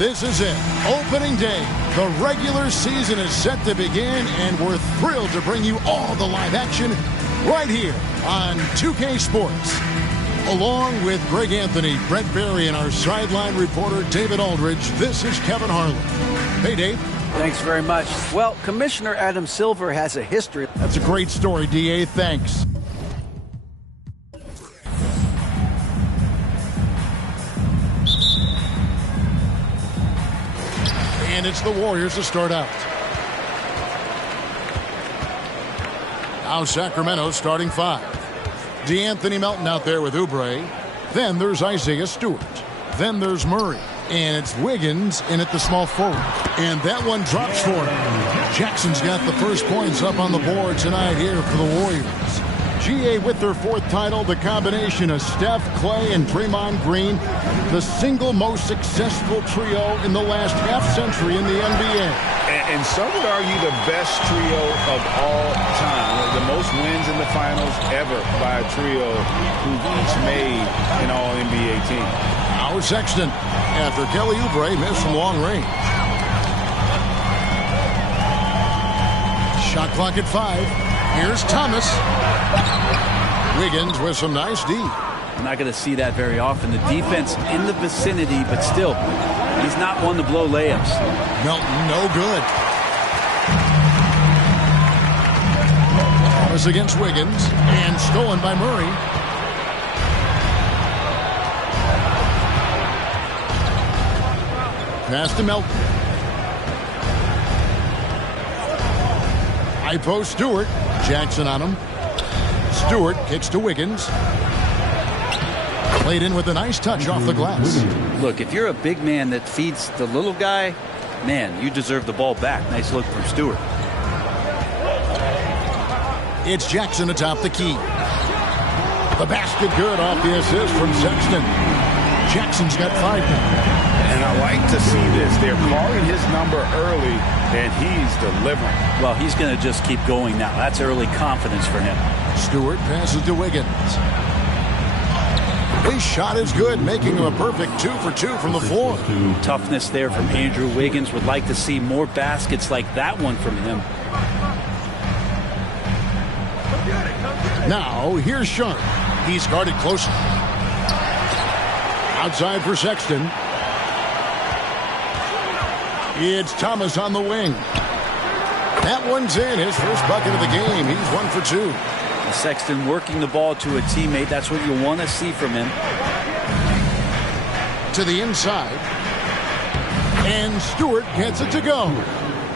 This is it. Opening day. The regular season is set to begin, and we're thrilled to bring you all the live action right here on 2K Sports. Along with Greg Anthony, Brett Berry, and our sideline reporter David Aldridge, this is Kevin Harlan. Hey, Dave. Thanks very much. Well, Commissioner Adam Silver has a history. That's a great story, D.A. Thanks. And it's the Warriors to start out. Now Sacramento starting 5. DeAnthony Melton out there with Oubre. Then there's Isaiah Stewart. Then there's Murray. And it's Wiggins in at the small forward. And that one drops for him. Jackson's got the first points up on the board tonight here for the Warriors. GA with their 4th title, the combination of Steph, Clay, and Draymond Green, the single most successful trio in the last half-century in the NBA. And some would argue the best trio of all time. The most wins in the finals ever by a trio who've each made an All-NBA team. Now Sexton, after Kelly Oubre missed from long range. Shot clock at 5. Here's Thomas. Wiggins with some nice D. I'm not going to see that very often. The defense in the vicinity, but still, he's not one to blow layups. Melton, no good. Thomas against Wiggins, and stolen by Murray. Pass to Melton. High post Stewart. Jackson on him. Stewart kicks to Wiggins. Played in with a nice touch off the glass. Look, if you're a big man that feeds the little guy, man, you deserve the ball back. Nice look from Stewart. It's Jackson atop the key. The basket good off the assist from Sexton. Jackson's got 5 now. And I like to see this. They're calling his number early, and he's delivering. Well, he's going to just keep going now. That's early confidence for him. Stewart passes to Wiggins. His shot is good, making him a perfect 2 for 2 from the floor. Toughness there from Andrew Wiggins. Would like to see more baskets like that one from him. Now, here's Sharp. He's guarded closely. Outside for Sexton. It's Thomas on the wing. That one's in. His first bucket of the game. He's 1 for 2. Sexton working the ball to a teammate. That's what you want to see from him. To the inside. And Stewart gets it to go.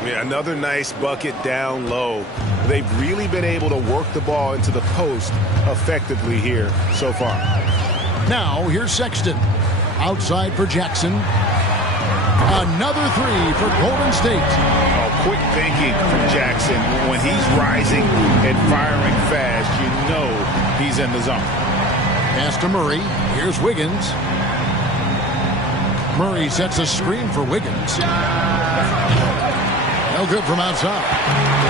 Yeah, another nice bucket down low. They've really been able to work the ball into the post effectively here so far. Now, here's Sexton. Outside for Jackson. Another 3 for Golden State. Oh, quick thinking from Jackson. When he's rising and firing fast, you know he's in the zone. Pass to Murray. Here's Wiggins. Murray sets a screen for Wiggins. No good from outside.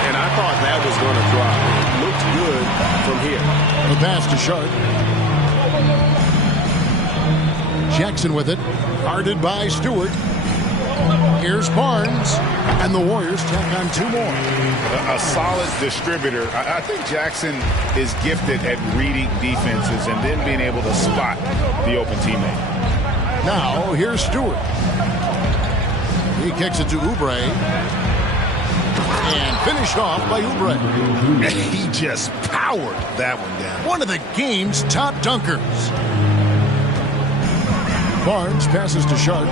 And I thought that was going to drop. It looked good from here. The pass to Sharp. Jackson with it. Guarded by Stewart. Here's Barnes. And the Warriors tack on 2 more. A solid distributor. I think Jackson is gifted at reading defenses and then being able to spot the open teammate. Now, here's Stewart. He kicks it to Oubre. And finished off by Oubre. He just powered that one down. One of the game's top dunkers. Barnes passes to Sharp.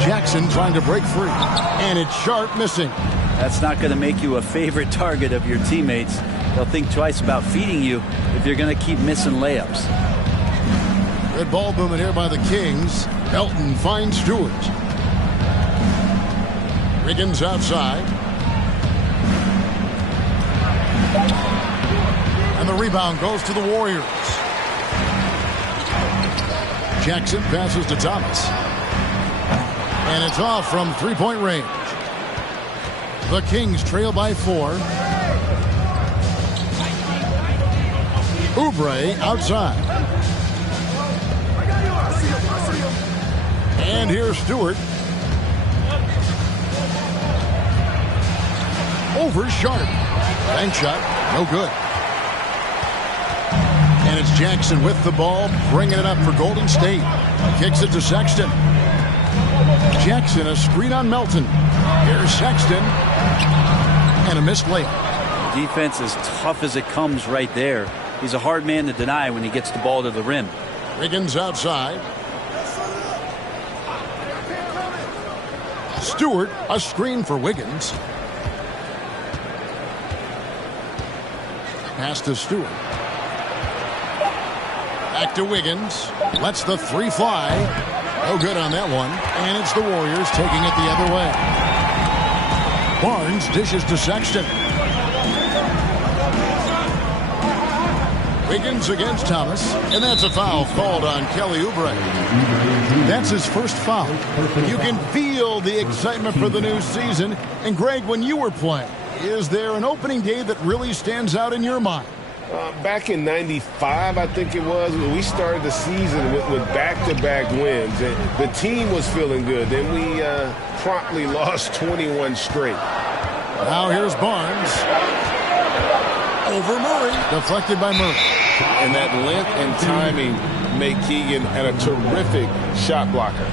Jackson trying to break free. And it's Sharp missing. That's not going to make you a favorite target of your teammates. They'll think twice about feeding you if you're going to keep missing layups. Red ball movement here by the Kings. Melton finds Stewart. Wiggins outside. And the rebound goes to the Warriors. Jackson passes to Thomas. And it's off from 3-point range. The Kings trail by 4. Oubre outside. And here's Stewart. over Sharp. Bank shot, no good. And it's Jackson with the ball, bringing it up for Golden State. Kicks it to Sexton. Jackson, a screen on Melton. Here's Sexton. And a missed layup. Defense as tough as it comes right there. He's a hard man to deny when he gets the ball to the rim. Wiggins outside. Stewart, a screen for Wiggins. Pass to Stewart. Back to Wiggins. Lets the three fly. No good on that one. And it's the Warriors taking it the other way. Barnes dishes to Sexton. Wiggins against Thomas. And that's a foul called on Kelly Oubre. That's his first foul. You can feel the excitement for the new season. And Greg, when you were playing, is there an opening day that really stands out in your mind? Back in '95, I think it was, when we started the season with back-to-back wins. And the team was feeling good. Then we promptly lost 21 straight. Now here's Barnes. Over Murray. Deflected by Murray. And that length and timing make Keegan a terrific shot blocker.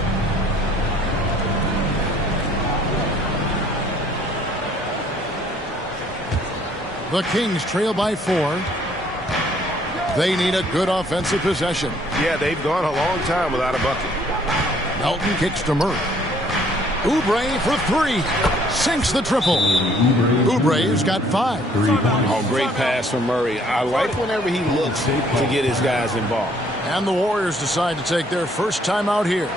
The Kings trail by 4. They need a good offensive possession. Yeah, they've gone a long time without a bucket. Melton kicks to Murray. Oubre for 3. Sinks the triple. Oubre's got 5. Oh, great pass from Murray. I like whenever he looks to get his guys involved. And the Warriors decide to take their first time out here.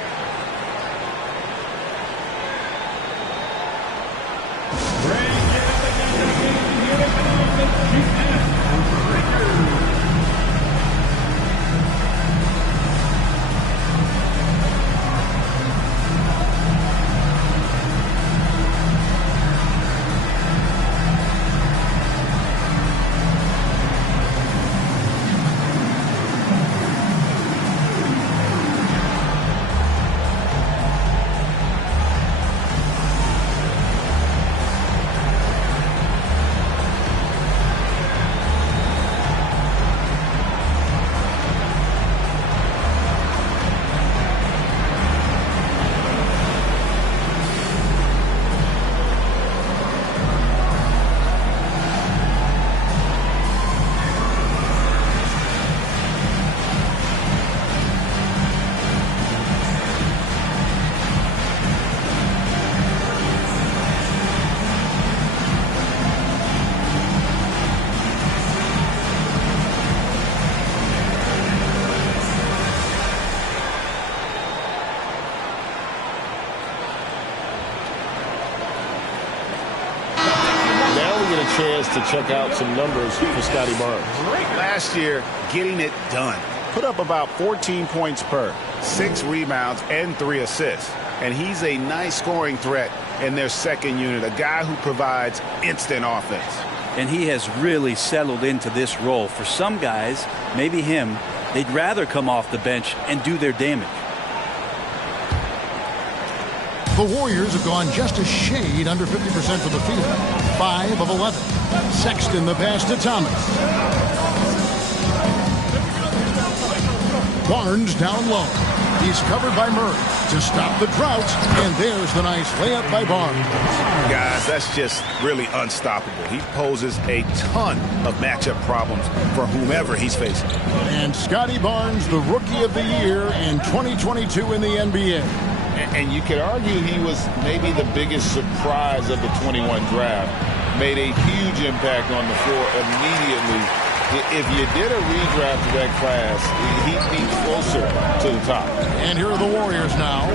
Chance to check out some numbers for Scotty Barnes. Last year, getting it done. Put up about 14 points per, 6 rebounds, and 3 assists. And he's a nice scoring threat in their second unit, a guy who provides instant offense. And he has really settled into this role. For some guys, maybe him, they'd rather come off the bench and do their damage. The Warriors have gone just a shade under 50% from the field. 5 of 11. Sexton the pass to Thomas. Barnes down low. He's covered by Murray to stop the drought. And there's the nice layup by Barnes. Guys, that's just really unstoppable. He poses a ton of matchup problems for whomever he's facing. And Scotty Barnes, the Rookie of the Year in 2022 in the NBA. And you could argue he was maybe the biggest surprise of the 21 draft. Made a huge impact on the floor immediately. If you did a redraft of that class, he'd be closer to the top. And here are the Warriors now.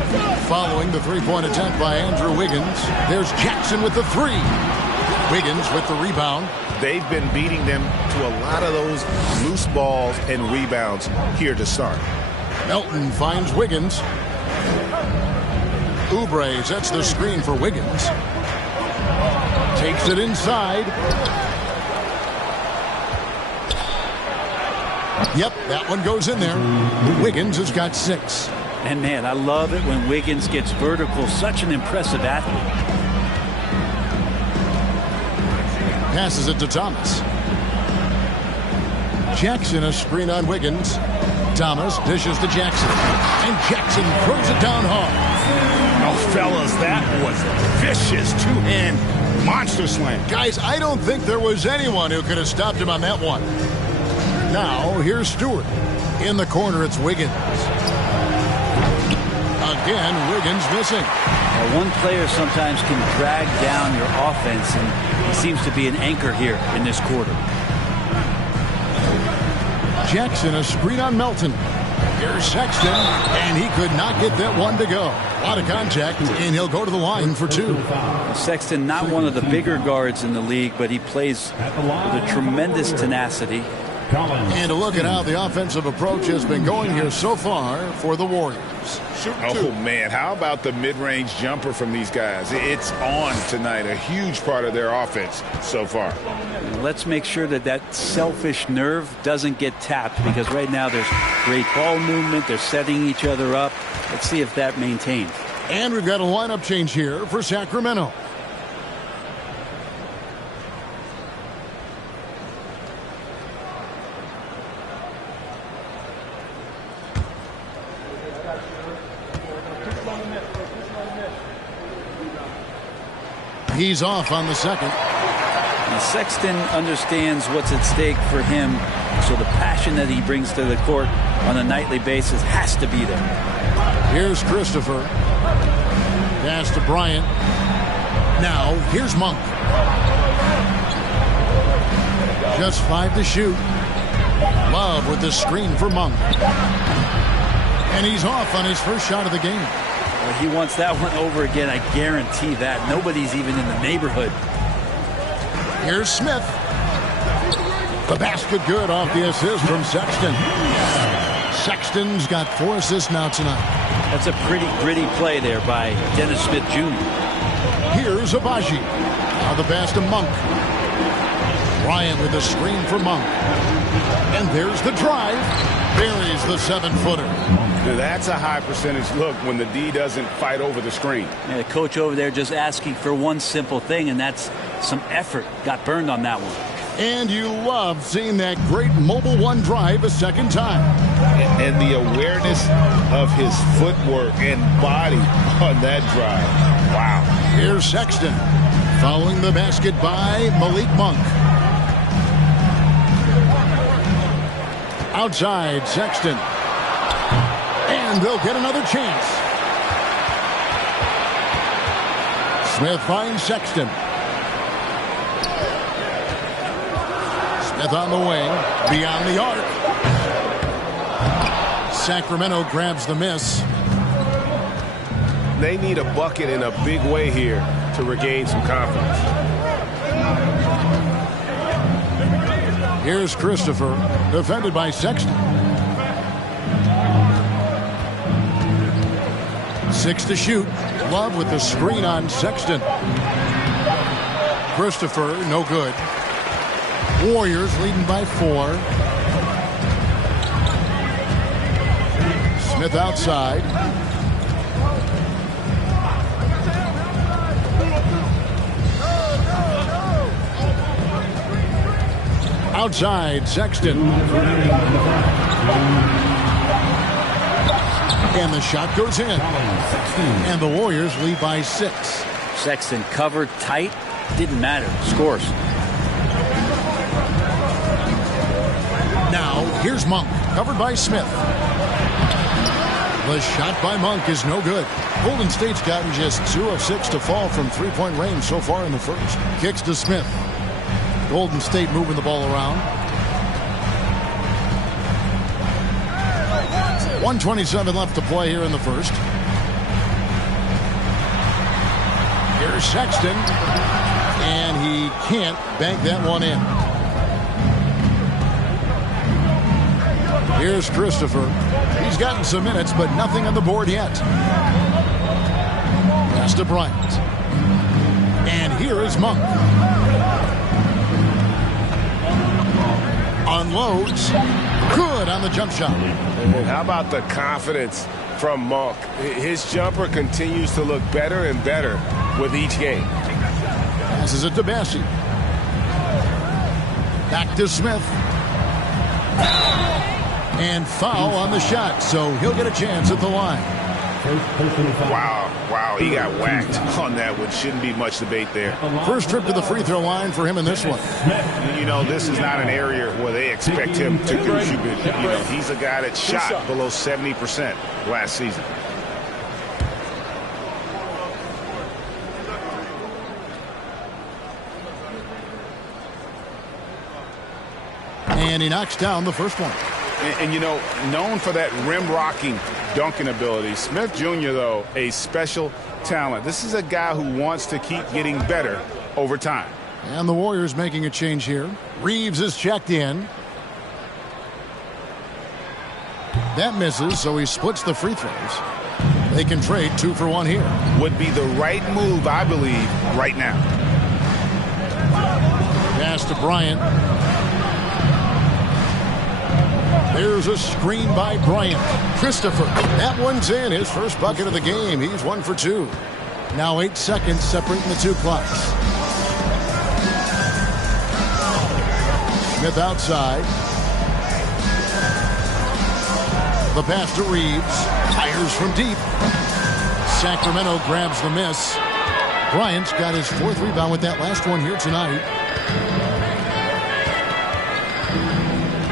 Following the three-point attempt by Andrew Wiggins. There's Jackson with the 3. Wiggins with the rebound. They've been beating them to a lot of those loose balls and rebounds here to start. Melton finds Wiggins. Oubre sets the screen for Wiggins. Takes it inside. Yep, that one goes in there. Wiggins has got 6. And man, I love it when Wiggins gets vertical. Such an impressive athlete. Passes it to Thomas. Jackson, a screen on Wiggins. Thomas dishes to Jackson. And Jackson throws it down hard. Oh, fellas, that was vicious two-hand monster slam. Guys, I don't think there was anyone who could have stopped him on that one. Now, here's Stewart. In the corner, it's Wiggins. Again, Wiggins missing. One player sometimes can drag down your offense, and he seems to be an anchor here in this quarter. Jackson, a screen on Melton. Here's Sexton, and he could not get that one to go. A lot of contact, and he'll go to the line for two. Sexton, not one of the bigger guards in the league, but he plays with a tremendous tenacity. And a look at how the offensive approach has been going here so far for the Warriors. Oh, man, how about the mid-range jumper from these guys? It's on tonight, a huge part of their offense so far. Let's make sure that that selfish nerve doesn't get tapped, because right now there's great ball movement. They're setting each other up. Let's see if that maintains. And we've got a lineup change here for Sacramento. He's off on the second. Now, Sexton understands what's at stake for him, so the passion that he brings to the court on a nightly basis has to be there. Here's Christopher. Pass to Bryant. Now, here's Monk. Just 5 to shoot. Love with the screen for Monk. And he's off on his first shot of the game. He wants that one over again, I guarantee that. Nobody's even in the neighborhood. Here's Smith. The basket good off the assist from Sexton. Sexton's got 4 assists now tonight. That's a pretty gritty play there by Dennis Smith Jr. Here's Abaji. Now the pass to Monk. Bryant with the screen for Monk. And there's the drive. Buries the 7-footer. That's a high percentage look when the D doesn't fight over the screen. Yeah, the coach over there just asking for one simple thing, and that's some effort. Got burned on that one. And you love seeing that great mobile one drive a second time. And the awareness of his footwork and body on that drive. Wow. Here's Sexton. Following the basket by Malik Monk. Outside, Sexton. And they'll get another chance. Smith finds Sexton. Smith on the wing, beyond the arc. Sacramento grabs the miss. They need a bucket in a big way here to regain some confidence. Here's Christopher, defended by Sexton. 6 to shoot. Love with the screen on Sexton. Christopher, no good. Warriors leading by 4. Smith outside. Outside, Sexton. And the shot goes in. And the Warriors lead by 6. Sexton covered tight. Didn't matter. Scores. Now, here's Monk. Covered by Smith. The shot by Monk is no good. Golden State's gotten just 2 of 6 to fall from three-point range so far in the first. Kicks to Smith. Golden State moving the ball around. 1:27 left to play here in the first. Here's Sexton. And he can't bank that one in. Here's Christopher. He's gotten some minutes, but nothing on the board yet. Pass to Bryant. And here is Monk. Unloads. Good on the jump shot. And how about the confidence from Monk? His jumper continues to look better and better with each game. Passes it to Bessie. Back to Smith. And foul on the shot, so he'll get a chance at the line. Wow, he got whacked on that one. Shouldn't be much debate there. First trip to the free throw line for him in this one. You know, this is not an area where they expect him to contribute. You know, he's a guy that shot below 70% last season. And he knocks down the first one. And, you know, known for that rim-rocking dunking ability. Smith Jr., though, a special talent. This is a guy who wants to keep getting better over time. And the Warriors making a change here. Reeves is checked in. That misses, so he splits the free throws. They can trade 2 for 1 here. Would be the right move, I believe, right now. Pass to Bryant. There's a screen by Bryant. Christopher. That one's in. His first bucket of the game. He's 1 for 2. Now 8 seconds separating the 2 clocks. Smith outside. The pass to Reeves. Fires from deep. Sacramento grabs the miss. Bryant's got his 4th rebound with that last one here tonight.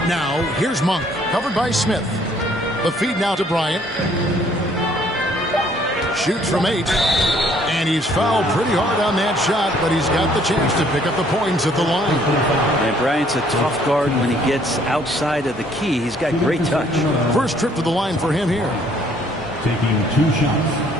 Now, here's Monk, covered by Smith. The feed now to Bryant. Shoots from 8. And he's fouled pretty hard on that shot, but he's got the chance to pick up the points at the line. And Bryant's a tough guard when he gets outside of the key. He's got great touch. First trip to the line for him here. Taking 2 shots.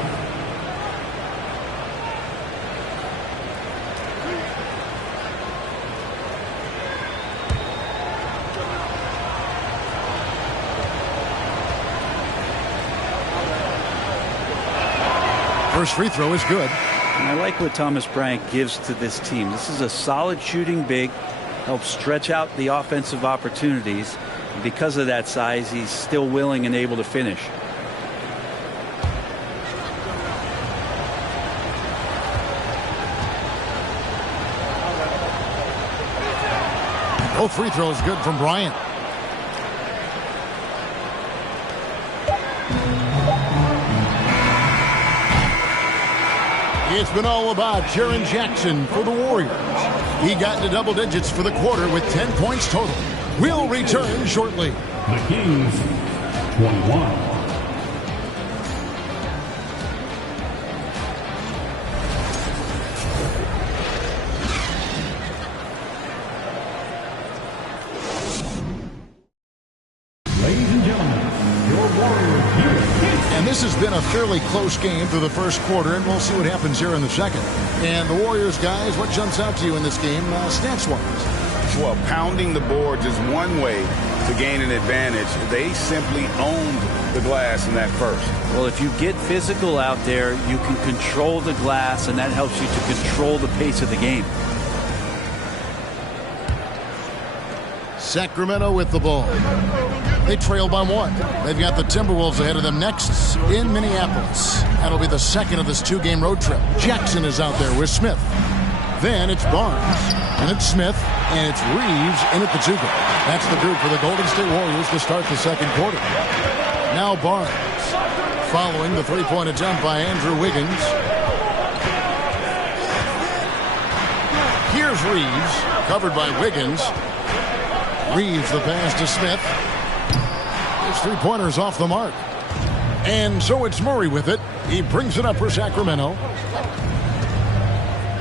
First free throw is good. And I like what Thomas Bryant gives to this team. This is a solid shooting big, helps stretch out the offensive opportunities. And because of that size, he's still willing and able to finish. Both free throws good from Bryant. It's been all about Jaren Jackson for the Warriors. He got into double digits for the quarter with 10 points total. We'll return shortly. The Kings, 21. Ladies and gentlemen, your Warriors here. And this has been a fairly close game through the first quarter, and we'll see what happens here in the second. And the Warriors, guys, what jumps out to you in this game, stats-wise? Well, pounding the boards is one way to gain an advantage. They simply owned the glass in that first. Well, if you get physical out there, you can control the glass, and that helps you to control the pace of the game. Sacramento with the ball. They trail by 1. They've got the Timberwolves ahead of them next in Minneapolis. That'll be the second of this 2-game road trip. Jackson is out there with Smith. Then it's Barnes. And it's Smith. And it's Reeves in at the 2-guard. That's the group for the Golden State Warriors to start the second quarter. Now Barnes. Following the 3-point attempt by Andrew Wiggins. Here's Reeves. Covered by Wiggins. Reeves the pass to Smith. His 3-pointers off the mark. And so it's Murray with it. He brings it up for Sacramento.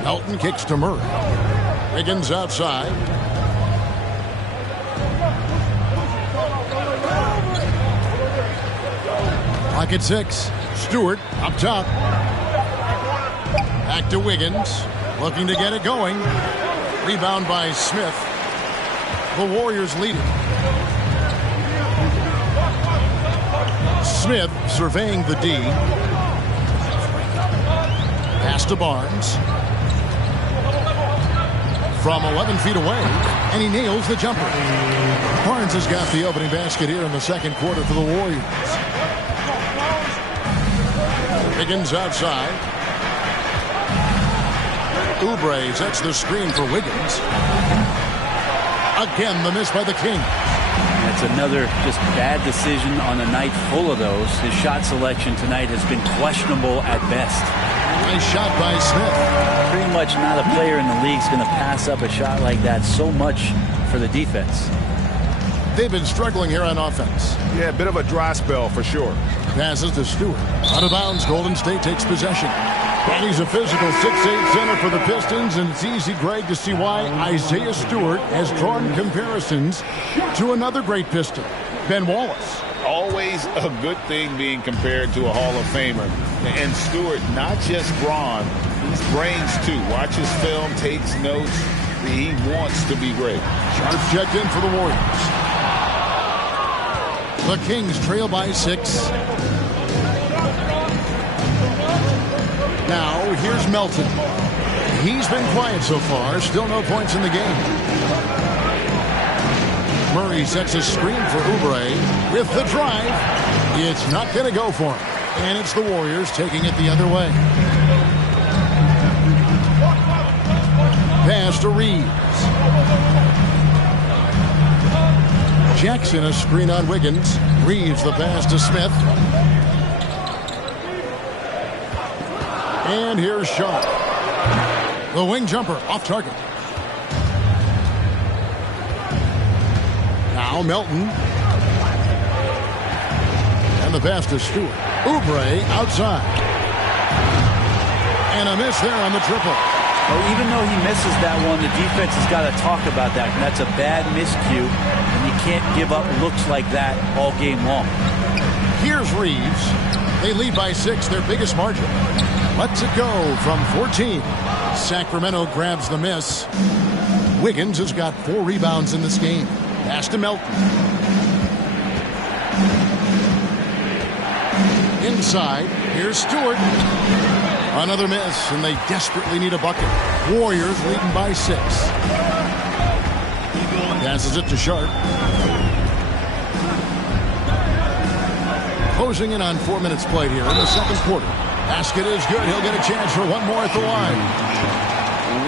Melton kicks to Murray. Wiggins outside. Clock at 6. Stewart up top. Back to Wiggins. Looking to get it going. Rebound by Smith. The Warriors lead it. Smith surveying the D. Pass to Barnes. From 11 feet away, and he nails the jumper. Barnes has got the opening basket here in the second quarter for the Warriors. Wiggins outside. Oubre sets the screen for Wiggins. Again, the miss by the King. That's another just bad decision on a night full of those. His shot selection tonight has been questionable at best. Nice shot by Smith. Pretty much not a player in the league is going to pass up a shot like that so much for the defense. They've been struggling here on offense. Yeah, a bit of a dry spell for sure. Passes to Stewart. Out of bounds, Golden State takes possession. And he's a physical 6'8" center for the Pistons, and it's easy, Greg, to see why Isaiah Stewart has drawn comparisons to another great Piston, Ben Wallace. Always a good thing being compared to a Hall of Famer. And Stewart, not just brawn, he's brains too. Watches film, takes notes. He wants to be great. Sharp checked in for the Warriors. The Kings trail by 6. Now, here's Melton. He's been quiet so far. Still no points in the game. Murray sets a screen for Oubre with the drive. It's not going to go for him. And it's the Warriors taking it the other way. Pass to Reeves. Jackson a screen on Wiggins. Reeves the pass to Smith. And here's Shaw. The wing jumper off target. Now Melton. And the pass to Stewart. Oubre outside. And a miss there on the triple. Well, even though he misses that one, the defense has got to talk about that. And that's a bad miscue, and you can't give up looks like that all game long. Here's Reeves. They lead by 6, their biggest margin. Lets it go from 14. Sacramento grabs the miss. Wiggins has got 4 rebounds in this game. Pass to Melton. Inside, here's Stewart. Another miss, and they desperately need a bucket. Warriors leading by 6. Passes it to Sharp. Closing in on 4 minutes played here in the second quarter. Basket is good. He'll get a chance for one more at the line.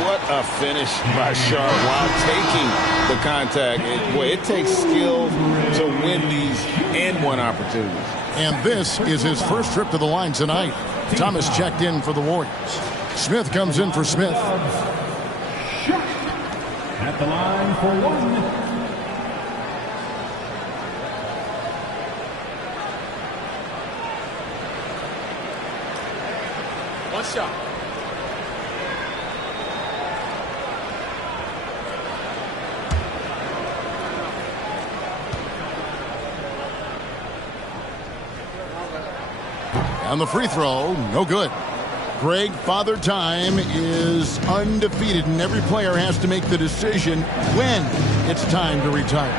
What a finish by Sharp while taking the contact. It takes skill to win these and-one opportunities. And this is his first trip to the line tonight. Thomas checked in for the Warriors. Smith comes in for Smith. At the line for 1. One shot. And the free throw, no good. Greg, Father Time is undefeated, and every player has to make the decision when it's time to retire.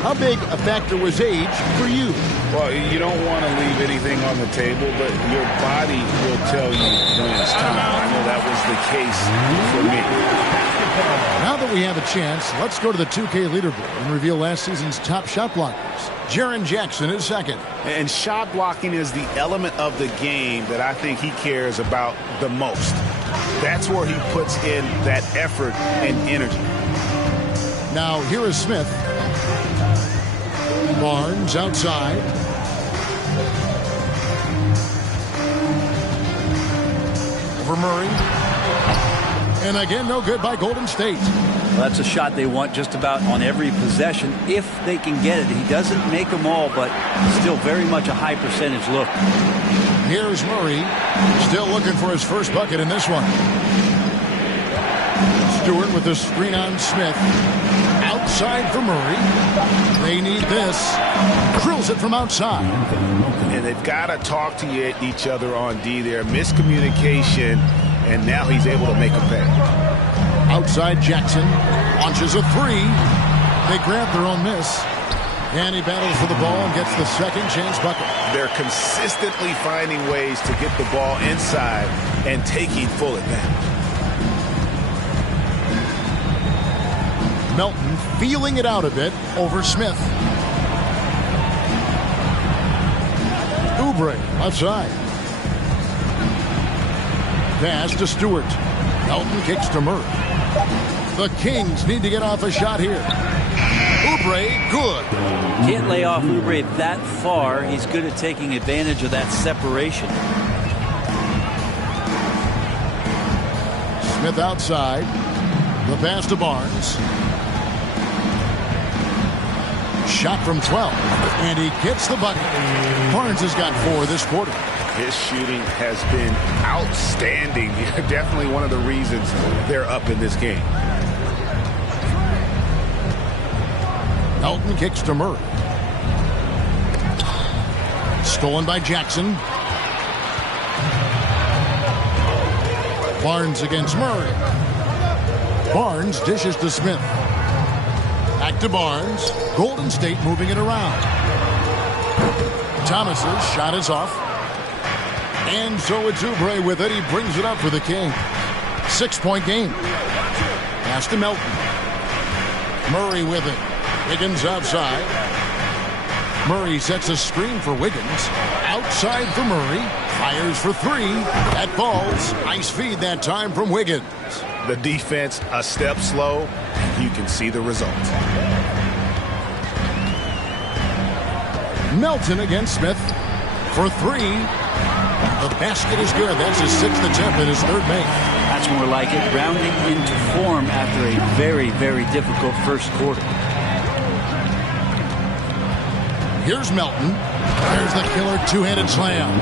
How big a factor was age for you? Well, you don't want to leave anything on the table, but your body will tell you when it's time. I know that was the case for me. Now that we have a chance, let's go to the 2K leaderboard and reveal last season's top shot blockers. Jaren Jackson is second. And shot blocking is the element of the game that I think he cares about the most. That's where he puts in that effort and energy. Now here is Smith. Barnes outside. Over Murray. And again, no good by Golden State. Well, that's a shot they want just about on every possession if they can get it. He doesn't make them all, but still very much a high percentage look. Here's Murray, still looking for his first bucket in this one. Stewart with the screen on Smith. Outside for Murray. They need this. Drills it from outside. And they've got to talk to each other on D there. Miscommunication, and now he's able to make a pay. Outside Jackson launches a 3. They grab their own miss. And he battles for the ball and gets the second chance bucket. They're consistently finding ways to get the ball inside and taking full advantage. Melton feeling it out a bit over Smith. Oubre outside. Pass to Stewart. Melton kicks to Murray. The Kings need to get off a shot here. Oubre, good. Can't lay off Oubre that far. He's good at taking advantage of that separation. Smith outside. The pass to Barnes. Shot from 12. And he gets the bucket. Barnes has got 4 this quarter. His shooting has been outstanding. Definitely one of the reasons they're up in this game. Elton kicks to Murray. Stolen by Jackson. Barnes against Murray. Barnes dishes to Smith. Back to Barnes. Golden State moving it around. Thomas's shot is off. And so it's Oubre with it. He brings it up for the King. 6-point game. Pass to Melton. Murray with it. Wiggins outside. Murray sets a screen for Wiggins. Outside for Murray. Fires for 3. That falls. Nice feed that time from Wiggins. The defense a step slow. You can see the result. Melton against Smith for 3. The basket is good. That's his 6th attempt and his 3rd make. That's more like it. Rounding into form after a very, very difficult first quarter. Here's Melton. There's the killer 2-handed slam.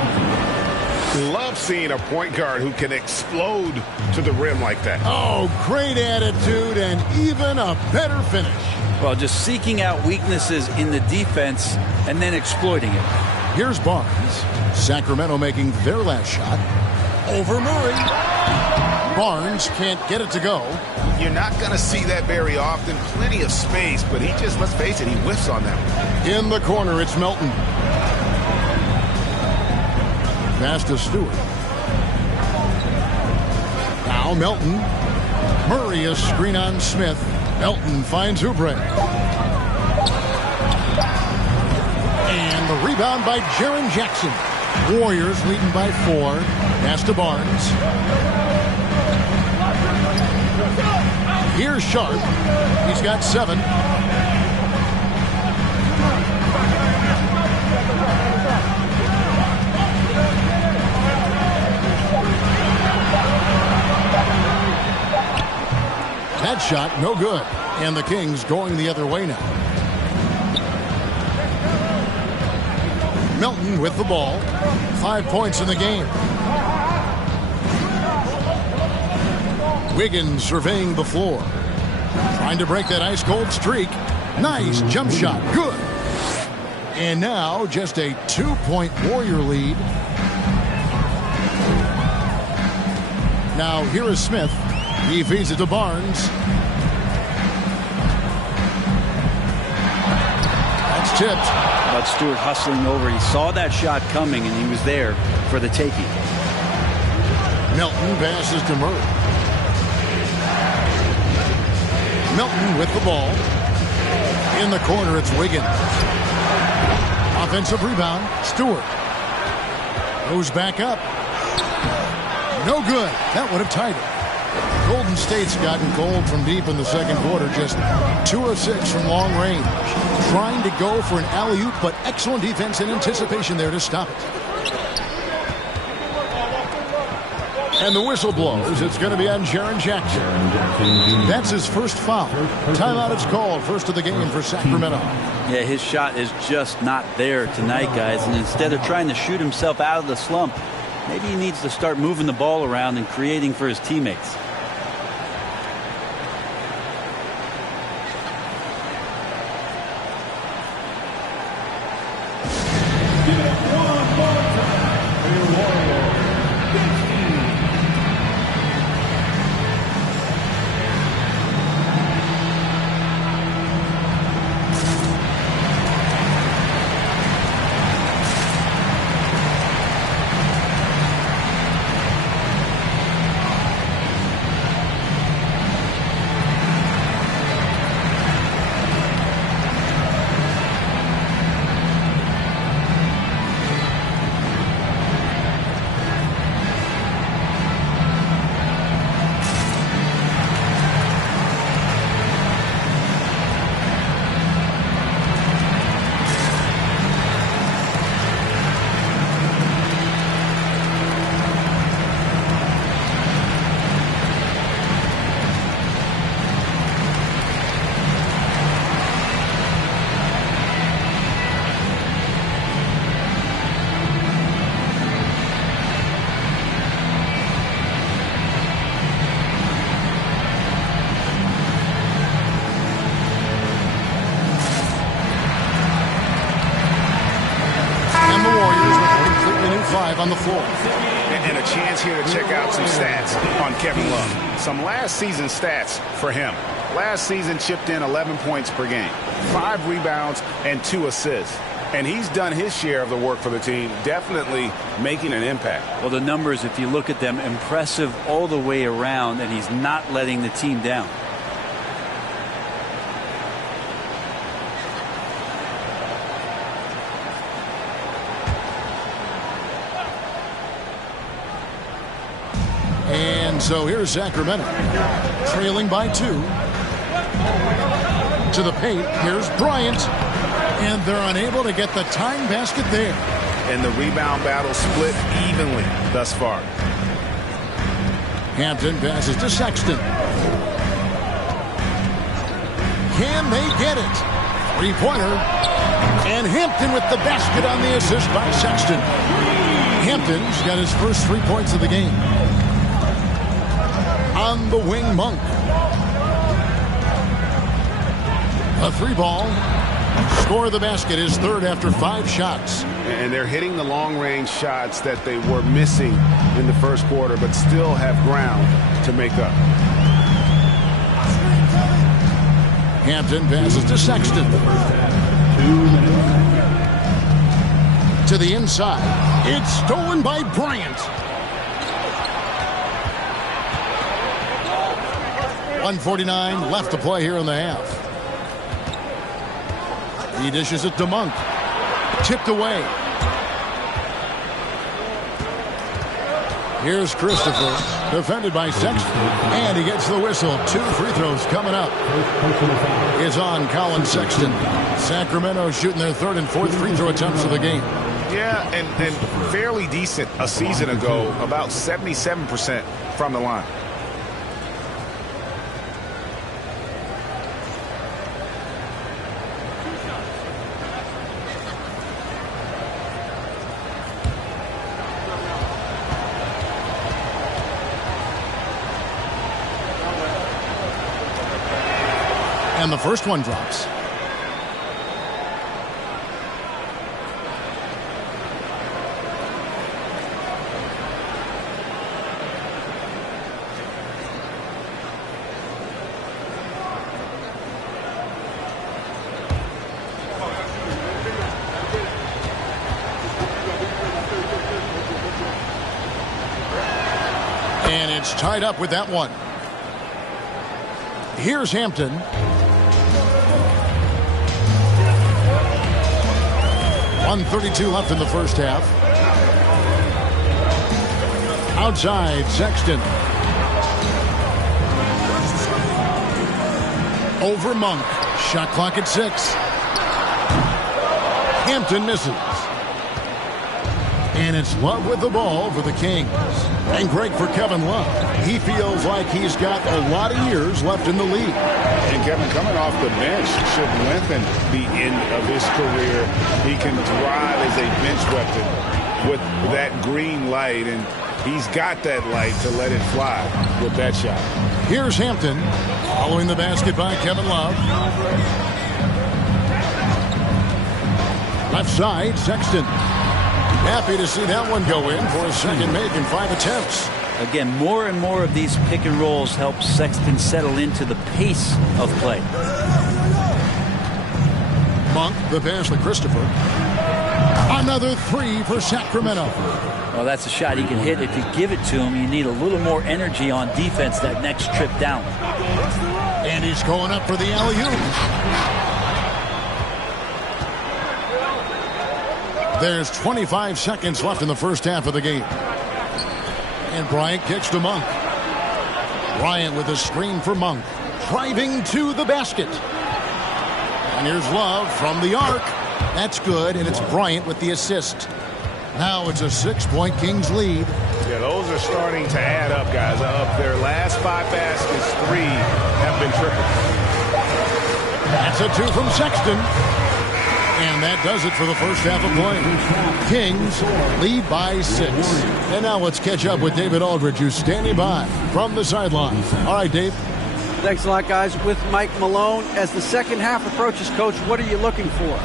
Love seeing a point guard who can explode to the rim like that. Oh, great attitude and even a better finish. Well, just seeking out weaknesses in the defense and then exploiting it. Here's Barnes. Sacramento making their last shot. Over Murray. Barnes can't get it to go. You're not going to see that very often. Plenty of space, but he just, let's face it, he whiffs on that one. In the corner, it's Melton. Pass to Stewart. Now Melton. Murray a screen on Smith. Melton finds Oubre. And the rebound by Jaren Jackson. Warriors leading by 4. Pass to Barnes. Here's Sharp. He's got 7. That shot, no good. And the Kings going the other way now. Melton with the ball. 5 points in the game. Wiggins surveying the floor. Trying to break that ice-cold streak. Nice jump shot. Good. And now just a 2-point Warrior lead. Now here is Smith. He feeds it to Barnes. That's tipped. But Stewart hustling over. He saw that shot coming, and he was there for the taking. Melton passes to Murray. Melton with the ball. In the corner, it's Wiggins. Offensive rebound. Stewart goes back up. No good. That would have tied it. Golden State's gotten cold from deep in the second quarter. Just 2 of 6 from long range. Trying to go for an alley-oop, but excellent defense and anticipation there to stop it. And the whistle blows. It's going to be on Jaren Jackson. That's his first foul. Timeout is called. First of the game for Sacramento. Yeah, his shot is just not there tonight, guys. And instead of trying to shoot himself out of the slump, maybe he needs to start moving the ball around and creating for his teammates. on the floor. And a chance here to check out some stats on Kevin Love. Some last season stats for him. Last season chipped in 11 points per game, 5 rebounds, and 2 assists. And he's done his share of the work for the team, definitely making an impact. Well, the numbers, if you look at them, impressive all the way around, and he's not letting the team down. And so here's Sacramento, trailing by 2. To the paint, here's Bryant. And they're unable to get the tying basket there. And the rebound battle split evenly thus far. Hampton passes to Sexton. Can they get it? 3-pointer. And Hampton with the basket on the assist by Sexton. Hampton's got his first 3 points of the game. On the wing, Monk. A 3-ball. Score the basket, his third after 5 shots. And they're hitting the long-range shots that they were missing in the first quarter, but still have ground to make up. Hampton passes to Sexton. To the inside. It's stolen by Bryant. 1:49 left to play here in the half. He dishes it to Monk. Tipped away. Here's Christopher. Defended by Sexton. And he gets the whistle. 2 free throws coming up. It's on Colin Sexton. Sacramento shooting their 3rd and 4th free throw attempts of the game. Yeah, and fairly decent a season ago. About 77% from the line. And the first one drops. And it's tied up with that one. Here's Hampton. .132 left in the first half. Outside, Sexton. Over Monk. Shot clock at 6. Hampton misses. And it's Love with the ball for the Kings. And great for Kevin Love. He feels like he's got a lot of years left in the league. And Kevin, coming off the bench, should lengthen the end of his career. He can thrive as a bench weapon with that green light, and he's got that light to let it fly with that shot. Here's Hampton, following the basket by Kevin Love. Left side, Sexton. Happy to see that one go in for a second make in 5 attempts. Again, more and more of these pick and rolls help Sexton settle into the pace of play. Monk, the pass to Christopher. Another 3 for Sacramento. Well, that's a shot he can hit. If you give it to him, you need a little more energy on defense that next trip down. And he's going up for the alley-oop. There's 25 seconds left in the first half of the game. And Bryant kicks to Monk. Bryant with a screen for Monk. Driving to the basket. And here's Love from the arc. That's good, and it's Bryant with the assist. Now it's a 6-point Kings lead. Yeah, those are starting to add up, guys. Of their last 5 baskets, 3 have been triples. That's a 2 from Sexton. And that does it for the first half of play. Kings lead by 6. And now let's catch up with David Aldridge, who's standing by from the sideline. All right, Dave. Thanks a lot, guys. With Mike Malone, as the second half approaches, Coach, what are you looking for?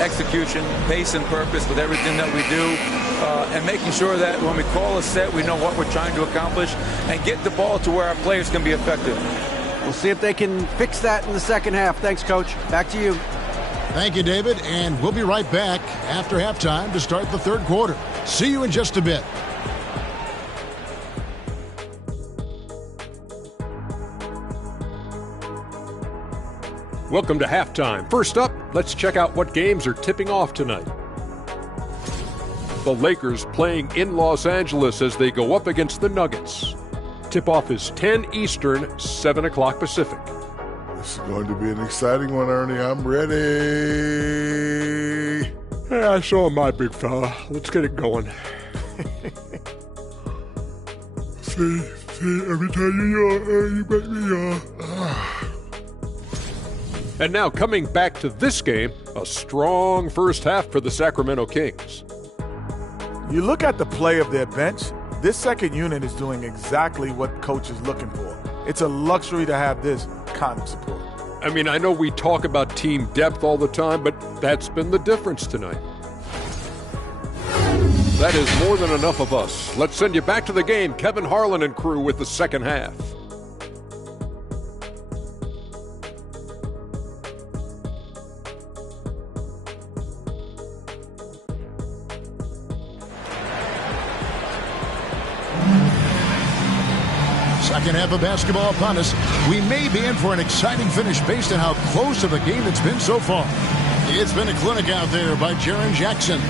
execution, pace and purpose with everything that we do, and making sure that when we call a set, we know what we're trying to accomplish and get the ball to where our players can be effective. We'll see if they can fix that in the second half. Thanks, Coach. Back to you. Thank you, David, and we'll be right back after halftime to start the third quarter. See you in just a bit. Welcome to halftime. First up, let's check out what games are tipping off tonight. The Lakers playing in Los Angeles as they go up against the Nuggets. Tip-off is 10 Eastern, 7 o'clock Pacific. This is going to be an exciting one, Ernie. I'm ready. Yeah, so am I, big fella. Let's get it going. See, every time you make me And now coming back to this game, a strong first half for the Sacramento Kings. You look at the play of their bench, this second unit is doing exactly what coach is looking for. It's a luxury to have this kind of support. I mean, I know we talk about team depth all the time, but that's been the difference tonight. That is more than enough of us. Let's send you back to the game. Kevin Harlan and crew with the second half. Second half of basketball upon us. We may be in for an exciting finish based on how close of a game it's been so far. It's been a clinic out there by Jaren Jackson.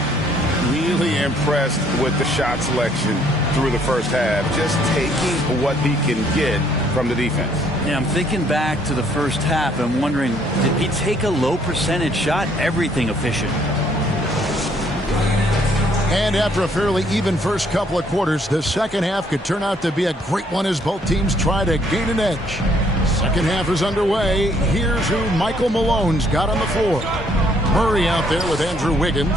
Really impressed with the shot selection through the first half. Just taking what he can get from the defense. Yeah, I'm thinking back to the first half and wondering, did he take a low percentage shot? Everything efficient. And after a fairly even first couple of quarters, the second half could turn out to be a great one as both teams try to gain an edge. Second half is underway. Here's who Michael Malone's got on the floor. Murray out there with Andrew Wiggins.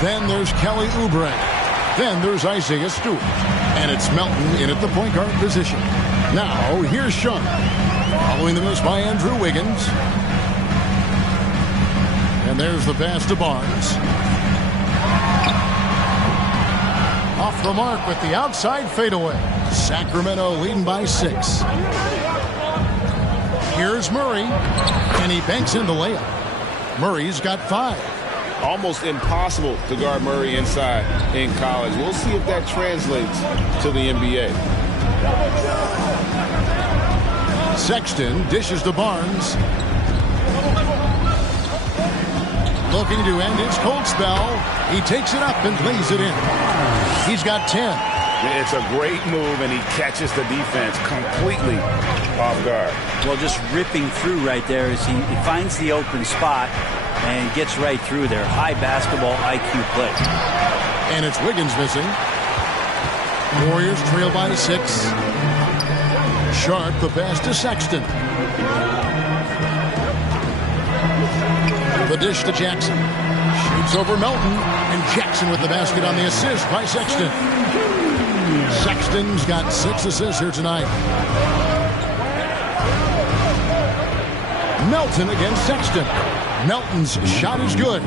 Then there's Kelly Oubre. Then there's Isaiah Stewart. And it's Melton in at the point guard position. Now, here's Sean. Following the miss by Andrew Wiggins. And there's the pass to Barnes. Off the mark with the outside fadeaway. Sacramento leading by 6. Here's Murray, and he banks in the layup. Murray's got 5. Almost impossible to guard Murray inside in college. We'll see if that translates to the NBA. Sexton dishes to Barnes. Looking to end his cold spell. He takes it up and lays it in. He's got 10. It's a great move, and he catches the defense completely off guard. Well, just ripping through right there as he finds the open spot and gets right through there. High basketball IQ play. And it's Wiggins missing. Warriors trail by 6. Sharp the pass to Sexton. The dish to Jackson. Shoots over Melton, and Jackson with the basket on the assist by Sexton. Sexton's got 6 assists here tonight. Melton against Sexton. Melton's shot is good.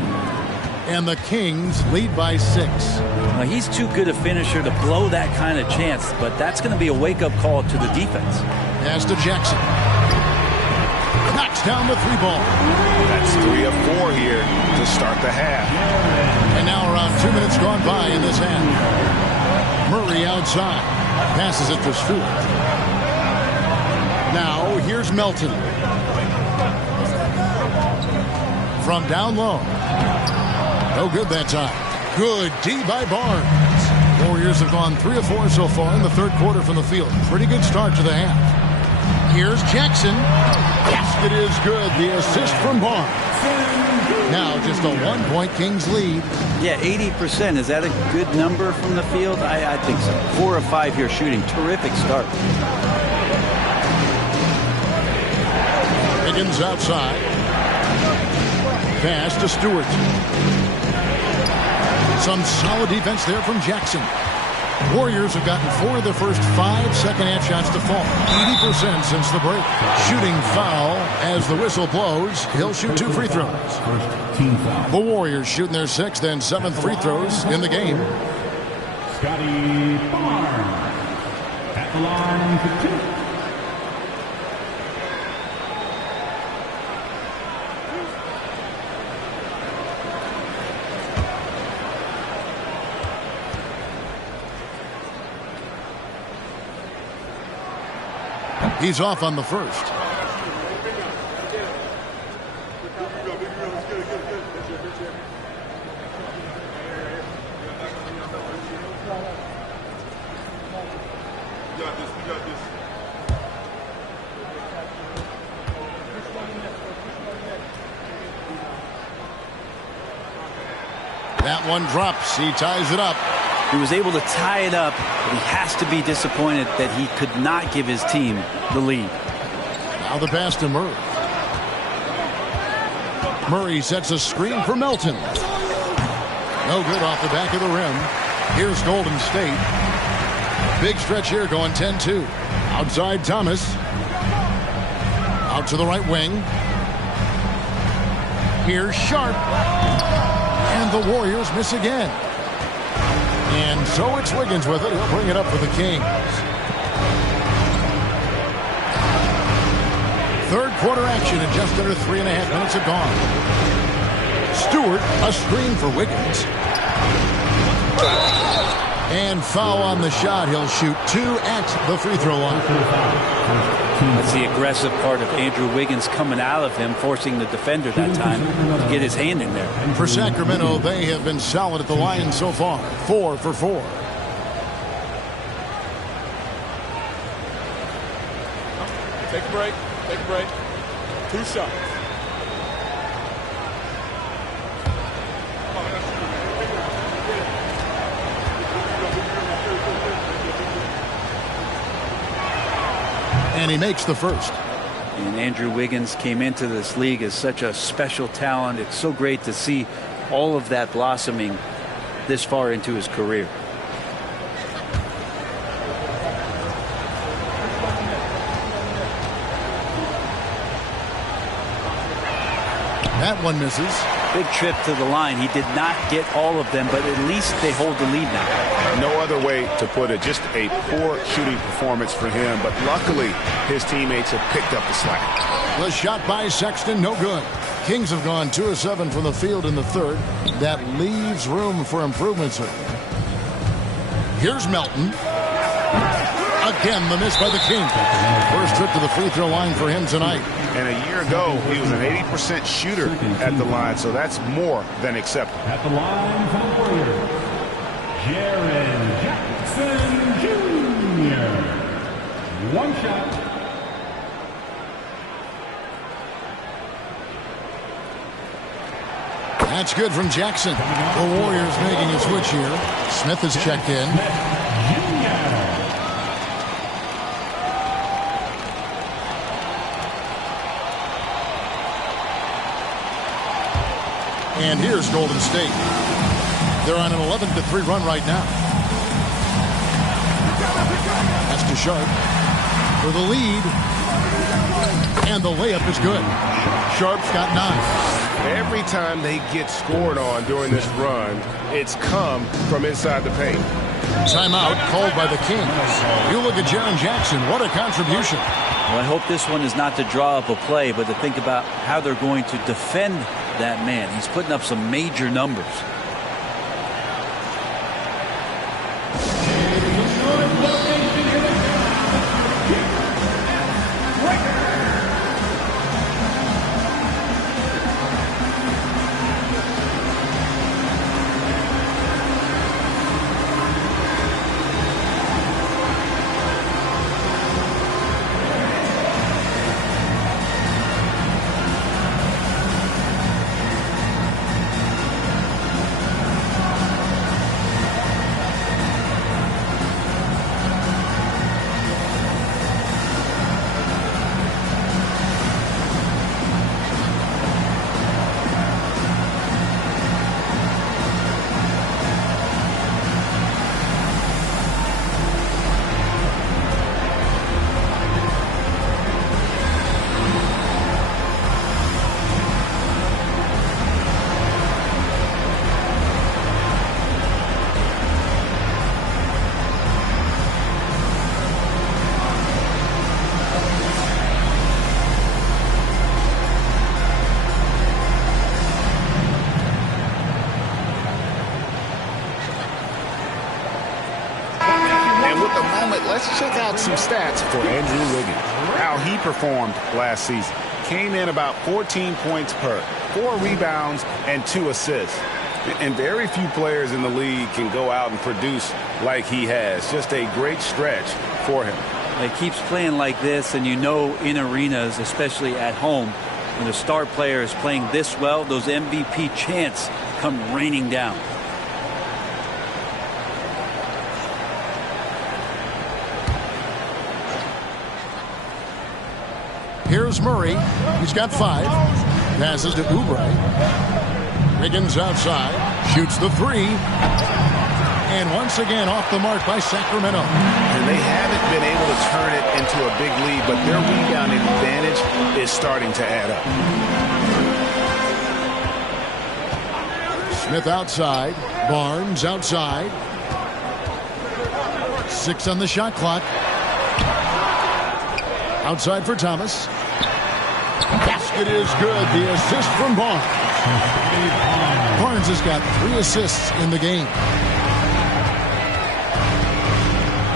And the Kings lead by 6. Now, he's too good a finisher to blow that kind of chance, but that's going to be a wake-up call to the defense. Pass to Jackson. Knocks down the 3-ball. That's 3 of 4 here to start the half. And now around 2 minutes gone by in this half. Murray outside. Passes it to Stewart. Now here's Melton. From down low. No good that time. Good D by Barnes. Warriors have gone 3 of 4 so far in the third quarter from the field. Pretty good start to the half. Here's Jackson. Basket is good. The assist from Barnes. Now just a 1-point Kings lead. Yeah, 80%. Is that a good number from the field? I think so. 4 of 5 here shooting. Terrific start. Wiggins outside. Pass to Stewart. Some solid defense there from Jackson. Warriors have gotten 4 of the first 5 second-half shots to fall. 80% since the break. Shooting foul as the whistle blows. He'll shoot 2 free throws. The Warriors shooting their 6th and 7th free throws in the game. Scotty Barnes at the line for 2. He's off on the first. That one drops. He ties it up. He was able to tie it up, but he has to be disappointed that he could not give his team the lead. Now the pass to Murray. Murray sets a screen for Melton. No good off the back of the rim. Here's Golden State. Big stretch here going 10-2. Outside Thomas. Out to the right wing. Here's Sharp. And the Warriors miss again. And so it's Wiggins with it. He'll bring it up for the Kings. Third quarter action in just under 3.5 minutes have gone. Stewart, a screen for Wiggins. And foul on the shot. He'll shoot 2 at the free throw line. That's the aggressive part of Andrew Wiggins coming out of him, forcing the defender that time to get his hand in there. For Sacramento, they have been solid at the line so far. 4 for 4. Take a break. Take a break. 2 shots. And he makes the first. And Andrew Wiggins came into this league as such a special talent. It's so great to see all of that blossoming this far into his career. That one misses. Big trip to the line. He did not get all of them, but at least they hold the lead now. No other way to put it. Just a poor shooting performance for him, but luckily his teammates have picked up the slack. The shot by Sexton, no good. Kings have gone 2 of 7 from the field in the third. That leaves room for improvement, sir. Here's Melton. Again, the miss by the Kings. First trip to the free throw line for him tonight. And a year ago, he was an 80% shooter at the line, so that's more than acceptable. At the line for the Warriors, Jaren Jackson Jr. 1 shot. That's good from Jackson. The Warriors making a switch here. Smith has checked in. And here's Golden State. They're on an 11-3 run right now. That's to Sharp for the lead. And the layup is good. Sharp's got 9. Every time they get scored on during this run, it's come from inside the paint. Timeout called by the Kings. You look at Jaren Jackson. What a contribution. Well, I hope this one is not to draw up a play, but to think about how they're going to defend that man. He's putting up some major numbers. moment, let's check out some stats for Andrew Wiggins. How he performed last season. Came in about 14 points per, 4 rebounds, and 2 assists. And very few players in the league can go out and produce like he has. Just a great stretch for him. He keeps playing like this, and you know in arenas, especially at home, when the star player is playing this well, those MVP chants come raining down. Here's Murray. He's got 5. Passes to Oubre. Wiggins outside. Shoots the 3. And once again off the mark by Sacramento. And they haven't been able to turn it into a big lead, but their rebounding advantage is starting to add up. Smith outside. Barnes outside. 6 on the shot clock. Outside for Thomas. Basket is good. The assist from Barnes. Barnes has got 3 assists in the game.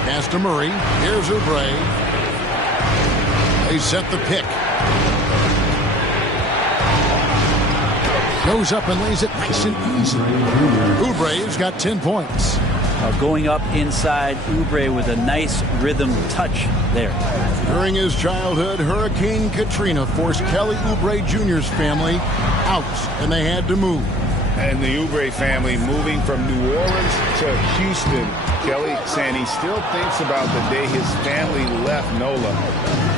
Pass to Murray. Here's Oubre. They set the pick. Goes up and lays it nice and easy. Oubre's got 10 points. Going up inside, Oubre with a nice rhythm touch there. During his childhood, Hurricane Katrina forced Kelly Oubre Jr.'s family out, and they had to move. And the Oubre family moving from New Orleans to Houston. Kelly saying he still thinks about the day his family left NOLA.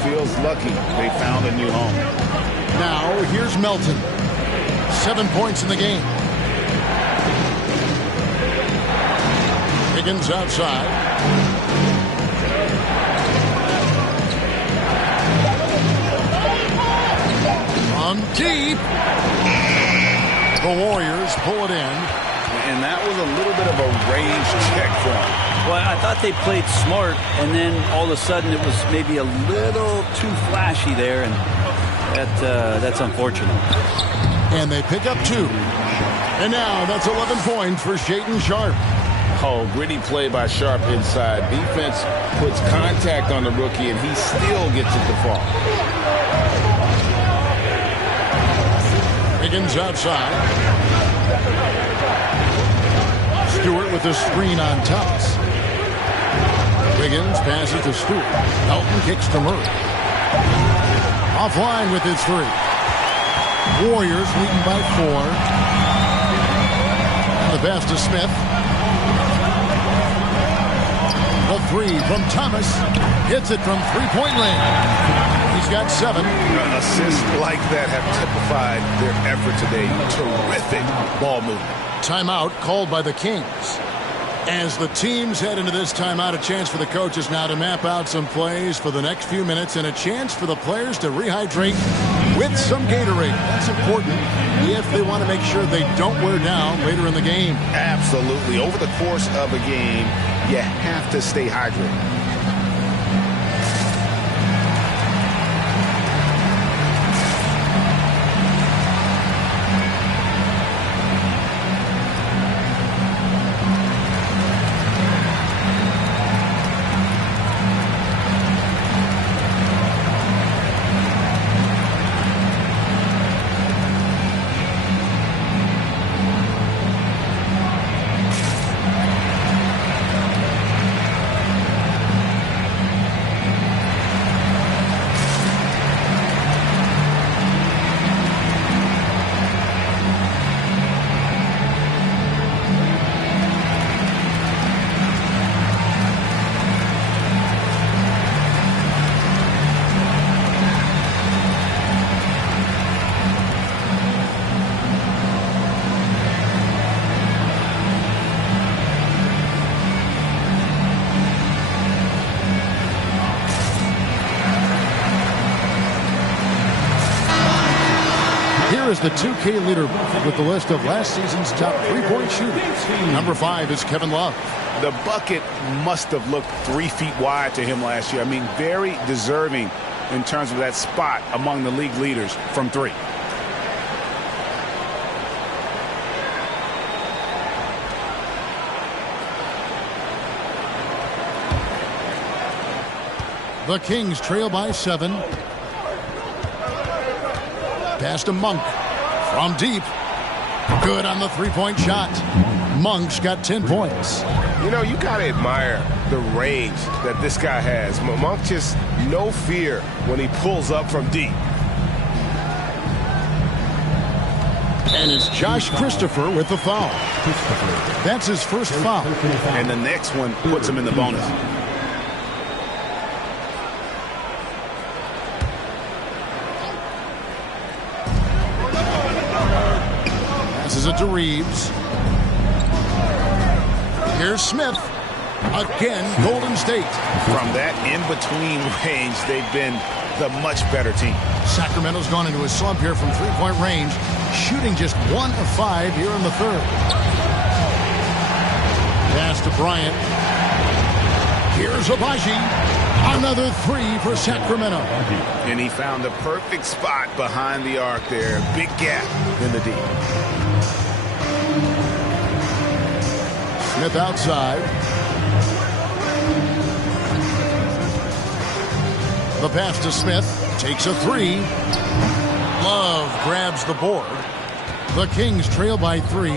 Feels lucky they found a new home. Now, here's Melton. 7 points in the game. Wiggins outside. On deep. The Warriors pull it in. And that was a little bit of a range check for him. Well, I thought they played smart, and then all of a sudden it was maybe a little too flashy there, and that's unfortunate. And they pick up 2. And now that's 11 points for Shaedon Sharpe. Oh, gritty play by Sharpe inside. Defense puts contact on the rookie, and he still gets it to fall. Wiggins outside. Stewart with the screen on Thomas. Wiggins passes to Stewart. Melton kicks to Murray. Offline with his 3. Warriors leading by 4. And the pass to Smith. The 3 from Thomas. Hits it from 3-point range. He's got 7. Assists like that have typified their effort today. Terrific ball movement. Timeout called by the Kings. As the teams head into this timeout, a chance for the coaches now to map out some plays for the next few minutes and a chance for the players to rehydrate with some Gatorade. That's important if they want to make sure they don't wear down later in the game. Absolutely. Over the course of a game, you have to stay hydrated. Is the 2K leader with the list of last season's top 3-point shooters. Number 5 is Kevin Love. The bucket must have looked 3 feet wide to him last year. I mean, very deserving in terms of that spot among the league leaders from 3. The Kings trail by 7. Pass to Monk. From deep. Good on the three-point shot. Monk's got 10 points. You know, you got to admire the range that this guy has. Monk just no fear when he pulls up from deep. And it's Josh Christopher with the foul. That's his first foul. And the next one puts him in the bonus. Passes it to Reeves. Here's Smith. Again, Golden State. From that in-between range, they've been the much better team. Sacramento's gone into a slump here from three-point range, shooting just 1 of 5 here in the third. Pass to Bryant. Here's Abaji. Another 3 for Sacramento. And he found the perfect spot behind the arc there. Big gap in the D. Smith outside. The pass to Smith. Takes a 3. Love grabs the board. The Kings trail by 3.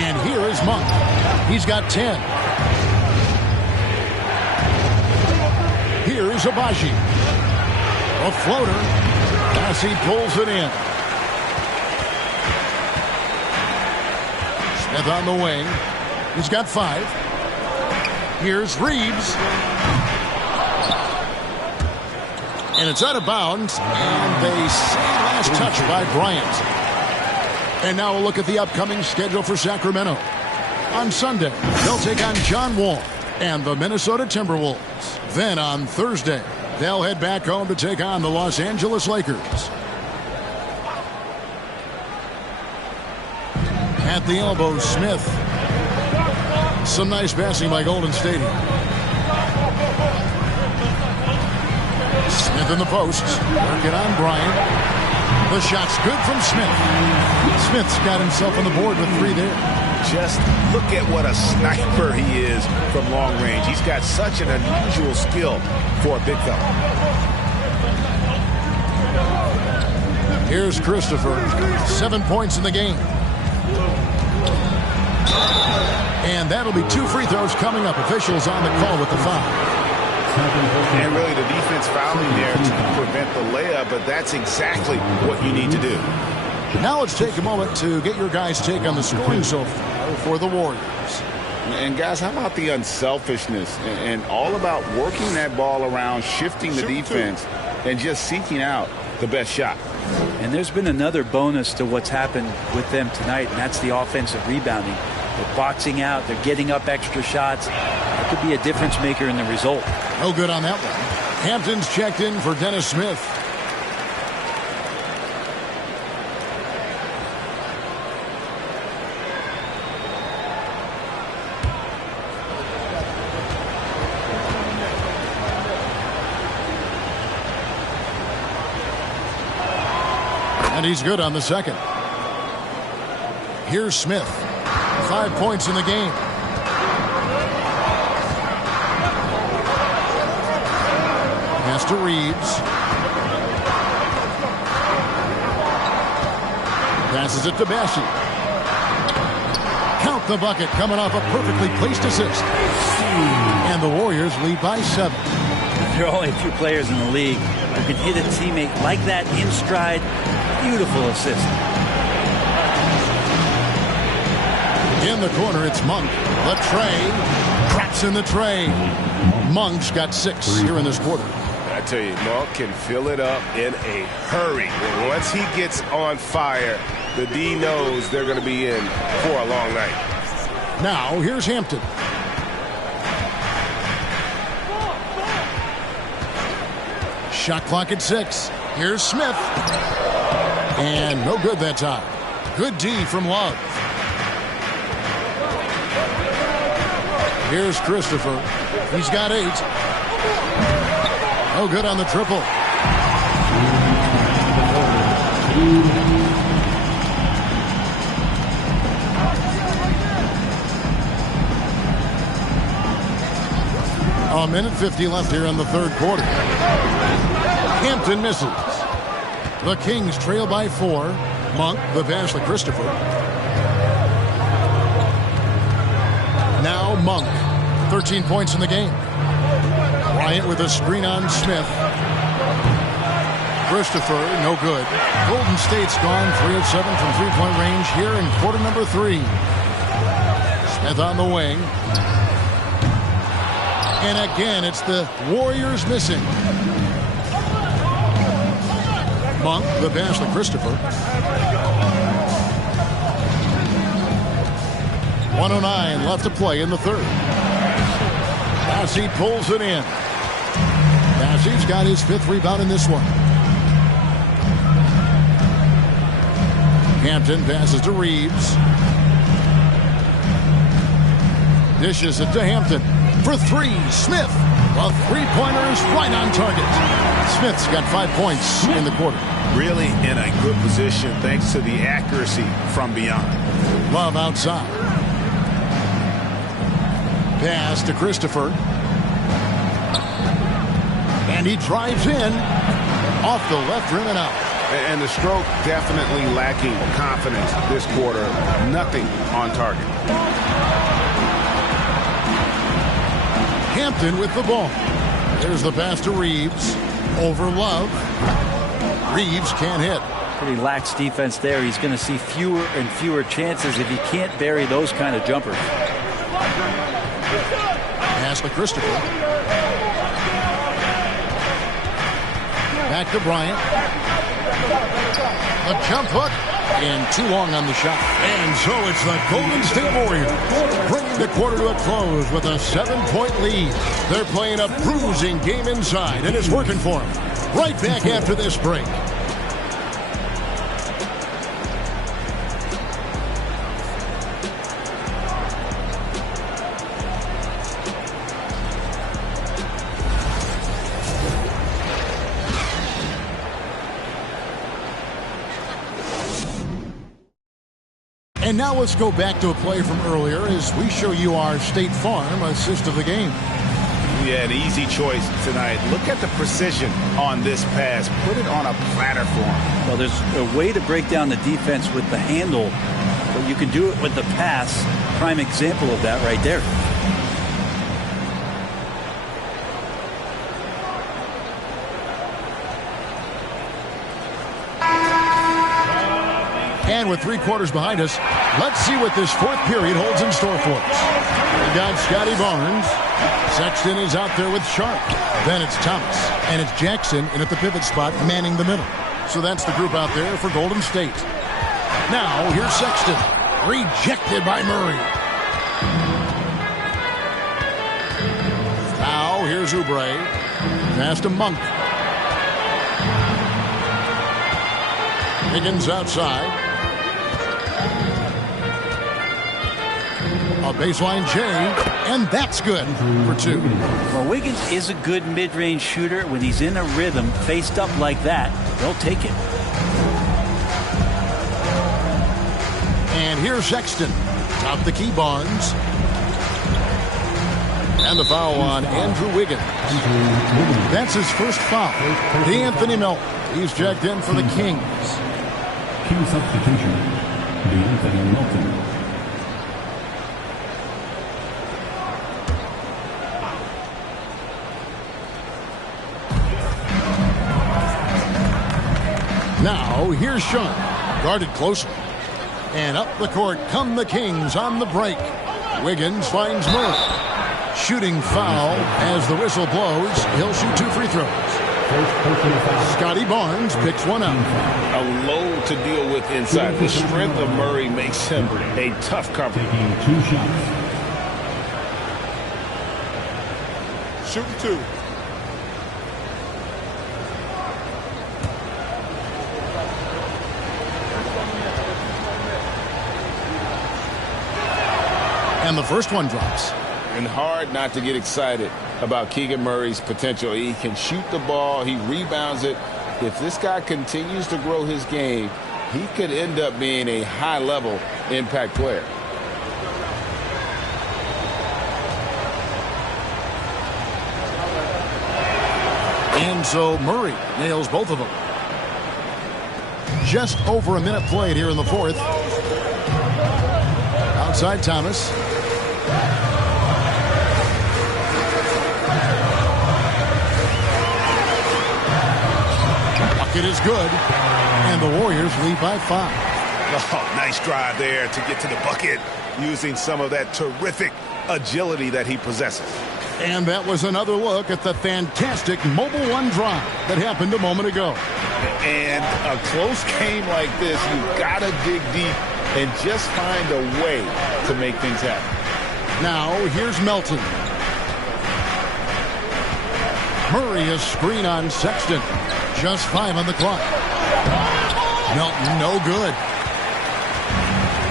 And here is Monk. He's got 10. Here's Abaji. A floater. As he pulls it in. Smith on the wing. He's got 5. Here's Reeves. And it's out of bounds. And they say last touch by Bryant. And now we'll look at the upcoming schedule for Sacramento. On Sunday, they'll take on John Wall and the Minnesota Timberwolves. Then on Thursday, they'll head back home to take on the Los Angeles Lakers. At the elbow, Smith. Some nice passing by Golden State. Smith in the post. Working on Bryant. The shot's good from Smith. Smith's got himself on the board with 3 there. Just look at what a sniper he is from long range. He's got such an unusual skill for a big fella. Here's Christopher. 7 points in the game. And that'll be 2 free throws coming up. Officials on the call with the foul. And really the defense fouling there to prevent the layup, but that's exactly what you need to do. Now let's take a moment to get your guys' take on the scoring so far for the Warriors. And guys, how about the unselfishness and all about working that ball around, shifting the defense, and just seeking out the best shot. And there's been another bonus to what's happened with them tonight, and that's the offensive rebounding. They're boxing out. They're getting up extra shots. That could be a difference maker in the result. No good on that one. Hampton's checked in for Dennis Smith. And he's good on the second. Here's Smith. 5 points in the game. Pass to Reeves. Passes it to Bashi. Count the bucket coming off a perfectly placed assist. And the Warriors lead by 7. There are only a few players in the league who can hit a teammate like that in stride. Beautiful assist. In the corner, it's Monk. The tray. Craps in the tray. Monk's got 6 here in this quarter. I tell you, Monk can fill it up in a hurry. Once he gets on fire, the D knows they're going to be in for a long night. Now, here's Hampton. Shot clock at 6. Here's Smith. And no good that time. Good D from Love. Here's Christopher. He's got 8. No good on the triple. 1:50 left here in the third quarter. Hampton misses. The Kings trail by 4. Monk, the pass to Christopher. Now Monk, 13 points in the game. Bryant with a screen on Smith. Christopher, no good. Golden State's gone 3 of 7 from three-point range here in quarter number 3. Smith on the wing. And again, it's the Warriors missing. Monk, the pass to Christopher. 1:09 left to play in the third. Massey pulls it in. Massey's got his 5th rebound in this one. Hampton passes to Reeves. Dishes it to Hampton. For 3, Smith. The three-pointer is right on target. Smith's got 5 points in the quarter. Really in a good position thanks to the accuracy from beyond. Love outside. Pass to Christopher. And he drives in. Off the left rim and out. And the stroke definitely lacking confidence this quarter. Nothing on target. Hampton with the ball. There's the pass to Reeves. Over Love. Reeves can't hit. Pretty lax defense there. He's going to see fewer and fewer chances if he can't bury those kind of jumpers. Pass to Christopher. Back to Bryant. A jump hook. And too long on the shot. And so it's the Golden State Warriors bringing the quarter to a close with a 7-point lead. They're playing a bruising game inside, and it's working for them. Right back after this break. And now let's go back to a play from earlier as we show you our State Farm assist of the game. Yeah, an easy choice tonight. Look at the precision on this pass. Put it on a platter for him. Well, there's a way to break down the defense with the handle, but you can do it with the pass. Prime example of that right there. And with 3 quarters behind us, let's see what this 4th period holds in store for us. We got Scotty Barnes. Sexton is out there with Sharp. Then it's Thomas. And it's Jackson in at the pivot spot, manning the middle. So that's the group out there for Golden State. Now, here's Sexton. Rejected by Murray. Now, here's Oubre. Pass to Monk. Higgins outside. A baseline J, and that's good for 2. Well, Wiggins is a good mid-range shooter. When he's in a rhythm, faced up like that, they'll take it. And here's Sexton. Top the key, Barnes. And the foul on Andrew Wiggins. That's his first foul. D'Anthony Melton. He's checked in for the Kings. King substitution. D'Anthony Melton. Now, here's Sean, guarded closely. And up the court come the Kings on the break. Wiggins finds Murray. Shooting foul as the whistle blows. He'll shoot 2 free throws. Scotty Barnes picks one up. A load to deal with inside. The strength of Murray makes him a tough cover. Taking 2 shots. Shooting 2. And the first one drops. And hard not to get excited about Keegan Murray's potential. He can shoot the ball. He rebounds it. If this guy continues to grow his game, he could end up being a high-level impact player. And so Murray nails both of them. Just over a minute played here in the fourth. Outside Thomas. Bucket is good. And the Warriors lead by 5. Oh, nice drive there to get to the bucket using some of that terrific agility that he possesses. And that was another look at the fantastic Mobile One drive that happened a moment ago. And a close game like this, you've got to dig deep and just find a way to make things happen. Now, here's Melton. Murray is screen on Sexton. Just 5 on the clock. Melton, no good.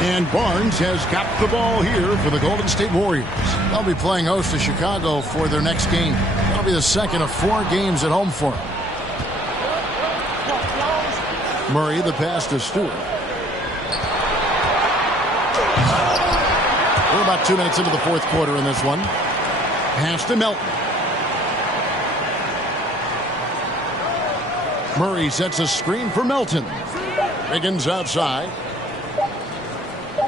And Barnes has got the ball here for the Golden State Warriors. They'll be playing host to Chicago for their next game. That'll be the second of 4 games at home for them. Murray, the pass to Stewart. We're about 2 minutes into the fourth quarter in this one. Pass to Melton. Murray sets a screen for Melton. Wiggins outside.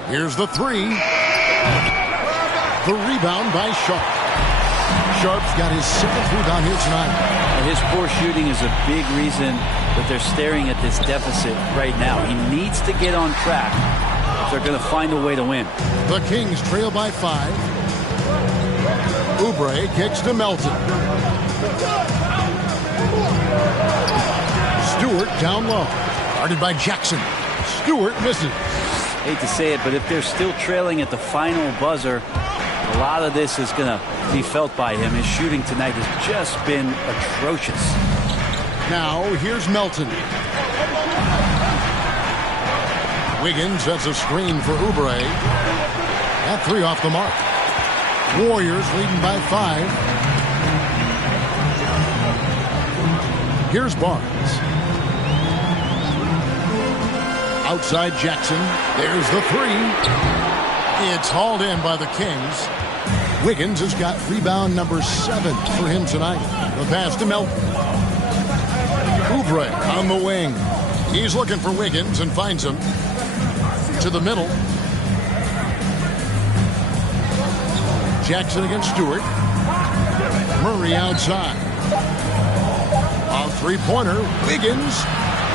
Here's the 3. The rebound by Sharp. Sharp's got his 7th rebound here tonight. His poor shooting is a big reason that they're staring at this deficit right now. He needs to get on track if they're going to find a way to win. The Kings trail by 5. Oubre kicks to Melton. Stewart down low. Guarded by Jackson. Stewart misses. Hate to say it, but if they're still trailing at the final buzzer, a lot of this is going to be felt by him. His shooting tonight has just been atrocious. Now, here's Melton. Wiggins sets a screen for Oubre. That 3 off the mark. Warriors leading by 5. Here's Barnes. Outside Jackson. There's the 3. It's hauled in by the Kings. Wiggins has got rebound number 7 for him tonight. The pass to Melton. Oubre on the wing. He's looking for Wiggins and finds him. To the middle. Jackson against Stewart. Murray outside. A 3-pointer. Wiggins.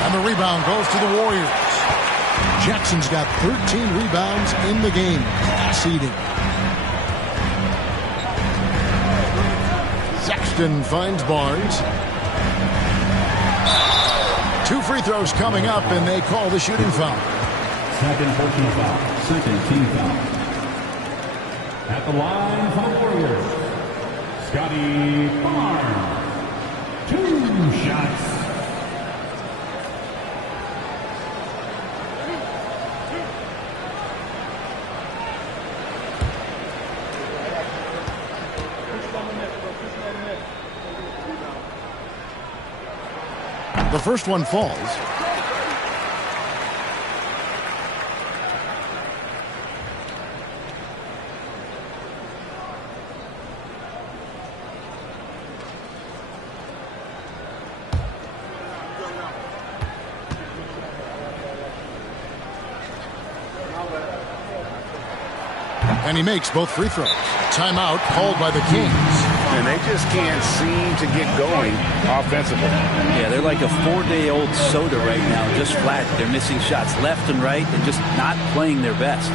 And the rebound goes to the Warriors. Jackson's got 13 rebounds in the game. Seeding. Sexton finds Barnes. 2 free throws coming up, and they call the shooting foul. Second personal foul. Second team foul. At the line for the Warriors, Scotty Barnes. 2 shots. The first one falls. And he makes both free throws. Timeout called by the Kings. And they just can't seem to get going offensively. Yeah, they're like a 4-day-old soda right now, just flat. They're missing shots left and right and just not playing their best.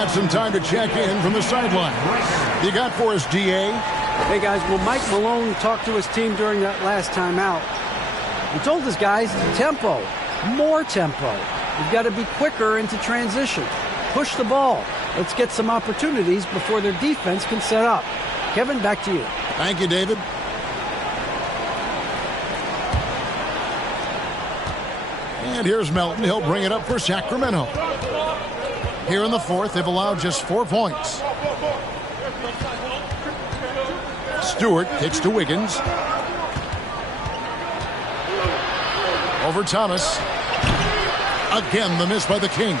got some time to check in from the sideline. You got for us, DA? Hey, guys, well, Mike Malone talked to his team during that last timeout. He told his guys, tempo, more tempo. You've got to be quicker into transition. Push the ball. Let's get some opportunities before their defense can set up. Kevin, back to you. Thank you, David. And here's Melton. He'll bring it up for Sacramento. Here in the fourth, they've allowed just 4 points. Stewart kicks to Wiggins. Over Thomas. Again, the miss by the Kings.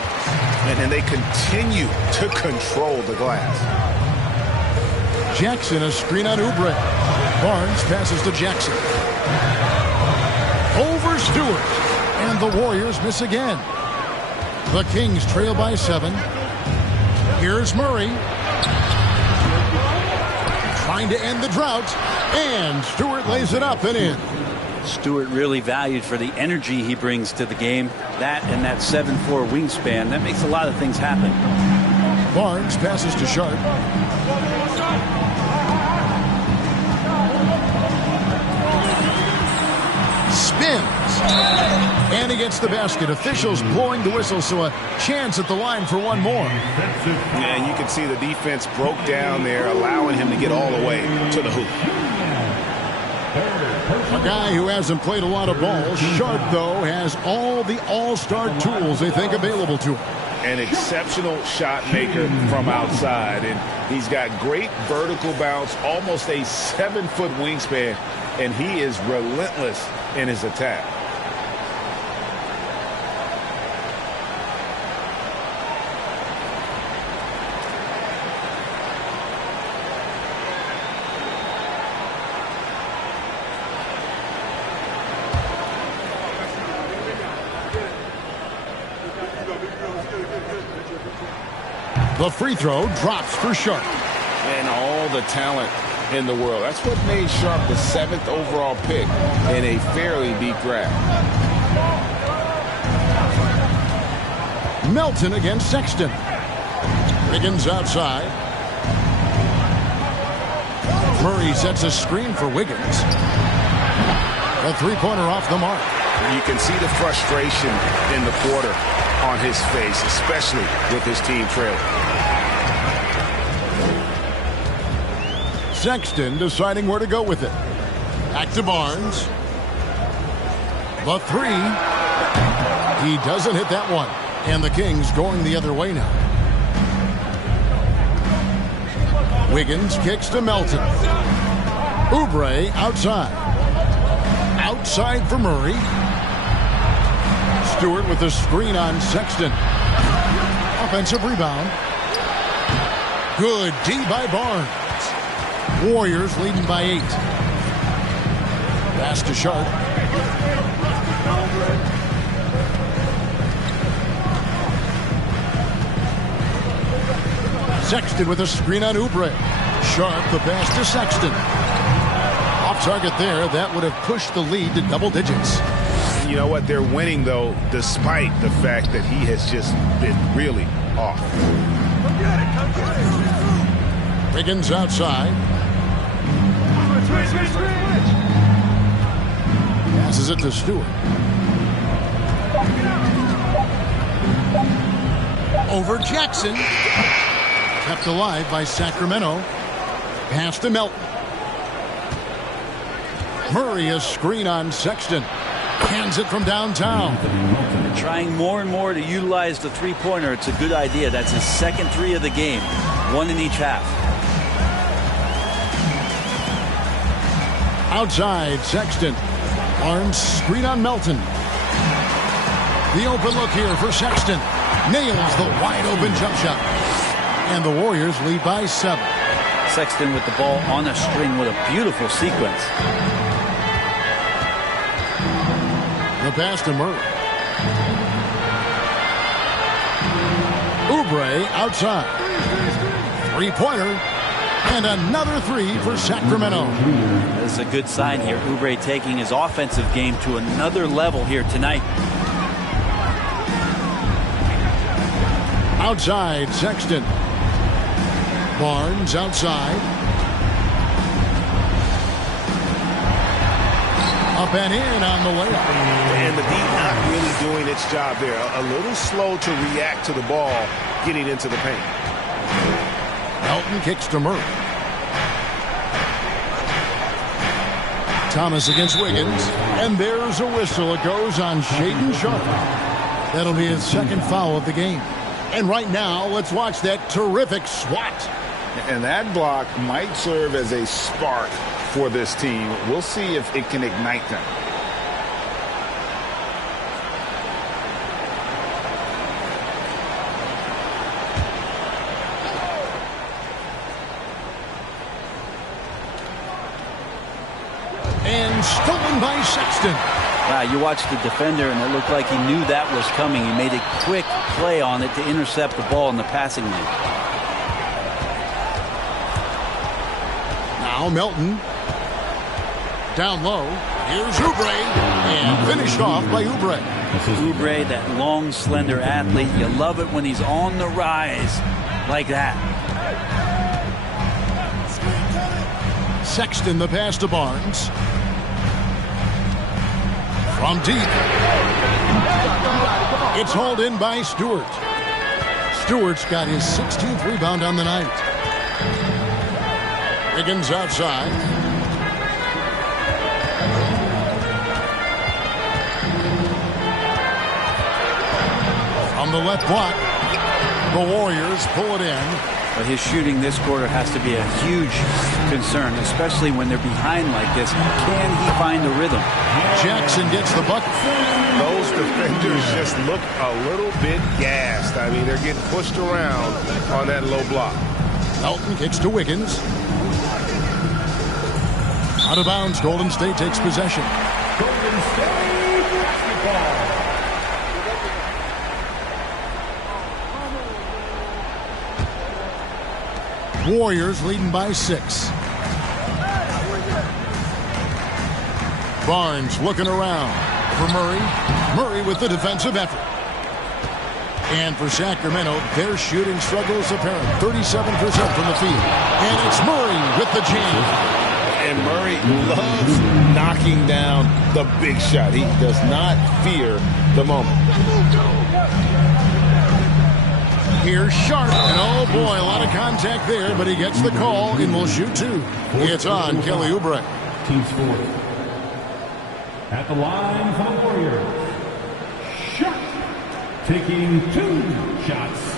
And they continue to control the glass. Jackson, a screen on Oubre. Barnes passes to Jackson. Over Stewart. And the Warriors miss again. The Kings trail by 7. Here's Murray. Trying to end the drought. And Stewart lays it up and in. Stewart really valued for the energy he brings to the game. That and that 7'4" wingspan, that makes a lot of things happen. Barnes passes to Sharp. Spins. And he gets the basket. Officials blowing the whistle, so a chance at the line for one more. Yeah, and you can see the defense broke down there, allowing him to get all the way to the hoop. A guy who hasn't played a lot of ball. Sharp, though, has all the all-star tools they think available to him. An exceptional shot maker from outside, and he's got great vertical bounce, almost a 7-foot wingspan, and he is relentless in his attack. The free throw drops for Sharp. And all the talent in the world. That's what made Sharp the 7th overall pick in a fairly deep draft. Melton against Sexton. Wiggins outside. Murray sets a screen for Wiggins. A three-pointer off the mark. You can see the frustration in the quarter on his face, especially with his team trailing. Sexton deciding where to go with it. Back to Barnes. The three. He doesn't hit that one. And the Kings going the other way now. Wiggins kicks to Melton. Oubre outside. Outside for Murray. Stewart with the screen on Sexton. Offensive rebound. Good D by Barnes. Warriors leading by 8. Pass to Sharp. Sexton with a screen on Oubre. Sharp the pass to Sexton. Off target there. That would have pushed the lead to double digits. You know what? They're winning, though, despite the fact that he has just been really off. Wiggins outside. Passes it to Stewart. Over Jackson. Kept alive by Sacramento. Pass to Melton. Murray a screen on Sexton. Hands it from downtown. Trying more and more to utilize the three-pointer. It's a good idea. That's his second 3 of the game. 1 in each half. Outside, Sexton. Barnes screen on Melton. The open look here for Sexton. Nails the wide-open jump shot. And the Warriors lead by 7. Sexton with the ball on a string with a beautiful sequence. The pass to Murray. Oubre outside. Three-pointer. And another 3 for Sacramento. That's a good sign here. Oubre taking his offensive game to another level here tonight. Outside, Sexton. Barnes outside. Up and in on the layup. And the D not really doing its job there. A little slow to react to the ball getting into the paint. Melton kicks to Murray. Thomas against Wiggins. And there's a whistle. It goes on Shaedon Sharpe. That'll be his second foul of the game. And right now, let's watch that terrific swat. And that block might serve as a spark for this team. We'll see if it can ignite them. And stolen by Sexton. Wow, you watched the defender, and it looked like he knew that was coming. He made a quick play on it to intercept the ball in the passing lane. Now Melton. Down low. Here's Oubre. And finished off by Oubre. Oubre, that long, slender athlete. You love it when he's on the rise like that. Sexton the pass to Barnes. From deep. It's hauled in by Stewart. Stewart's got his 16th rebound on the night. Wiggins outside. From the left block, the Warriors pull it in. But his shooting this quarter has to be a huge concern, especially when they're behind like this. Can he find a rhythm? Jackson gets the bucket. Those defenders just look a little bit gassed. I mean, they're getting pushed around on that low block. Melton kicks to Wiggins. Out of bounds, Golden State takes possession. Golden State basketball. Warriors leading by 6. Barnes looking around for Murray. Murray with the defensive effort. And for Sacramento, their shooting struggles apparent. 37% from the field. And it's Murray with the jam. And Murray loves knocking down the big shot. He does not fear the moment. Here's Sharpe. And oh boy, a lot of contact there, but he gets the call and will shoot 2. It's on Kelly Oubre. Team sport. At the line for the Warriors. Sharpe taking 2 shots.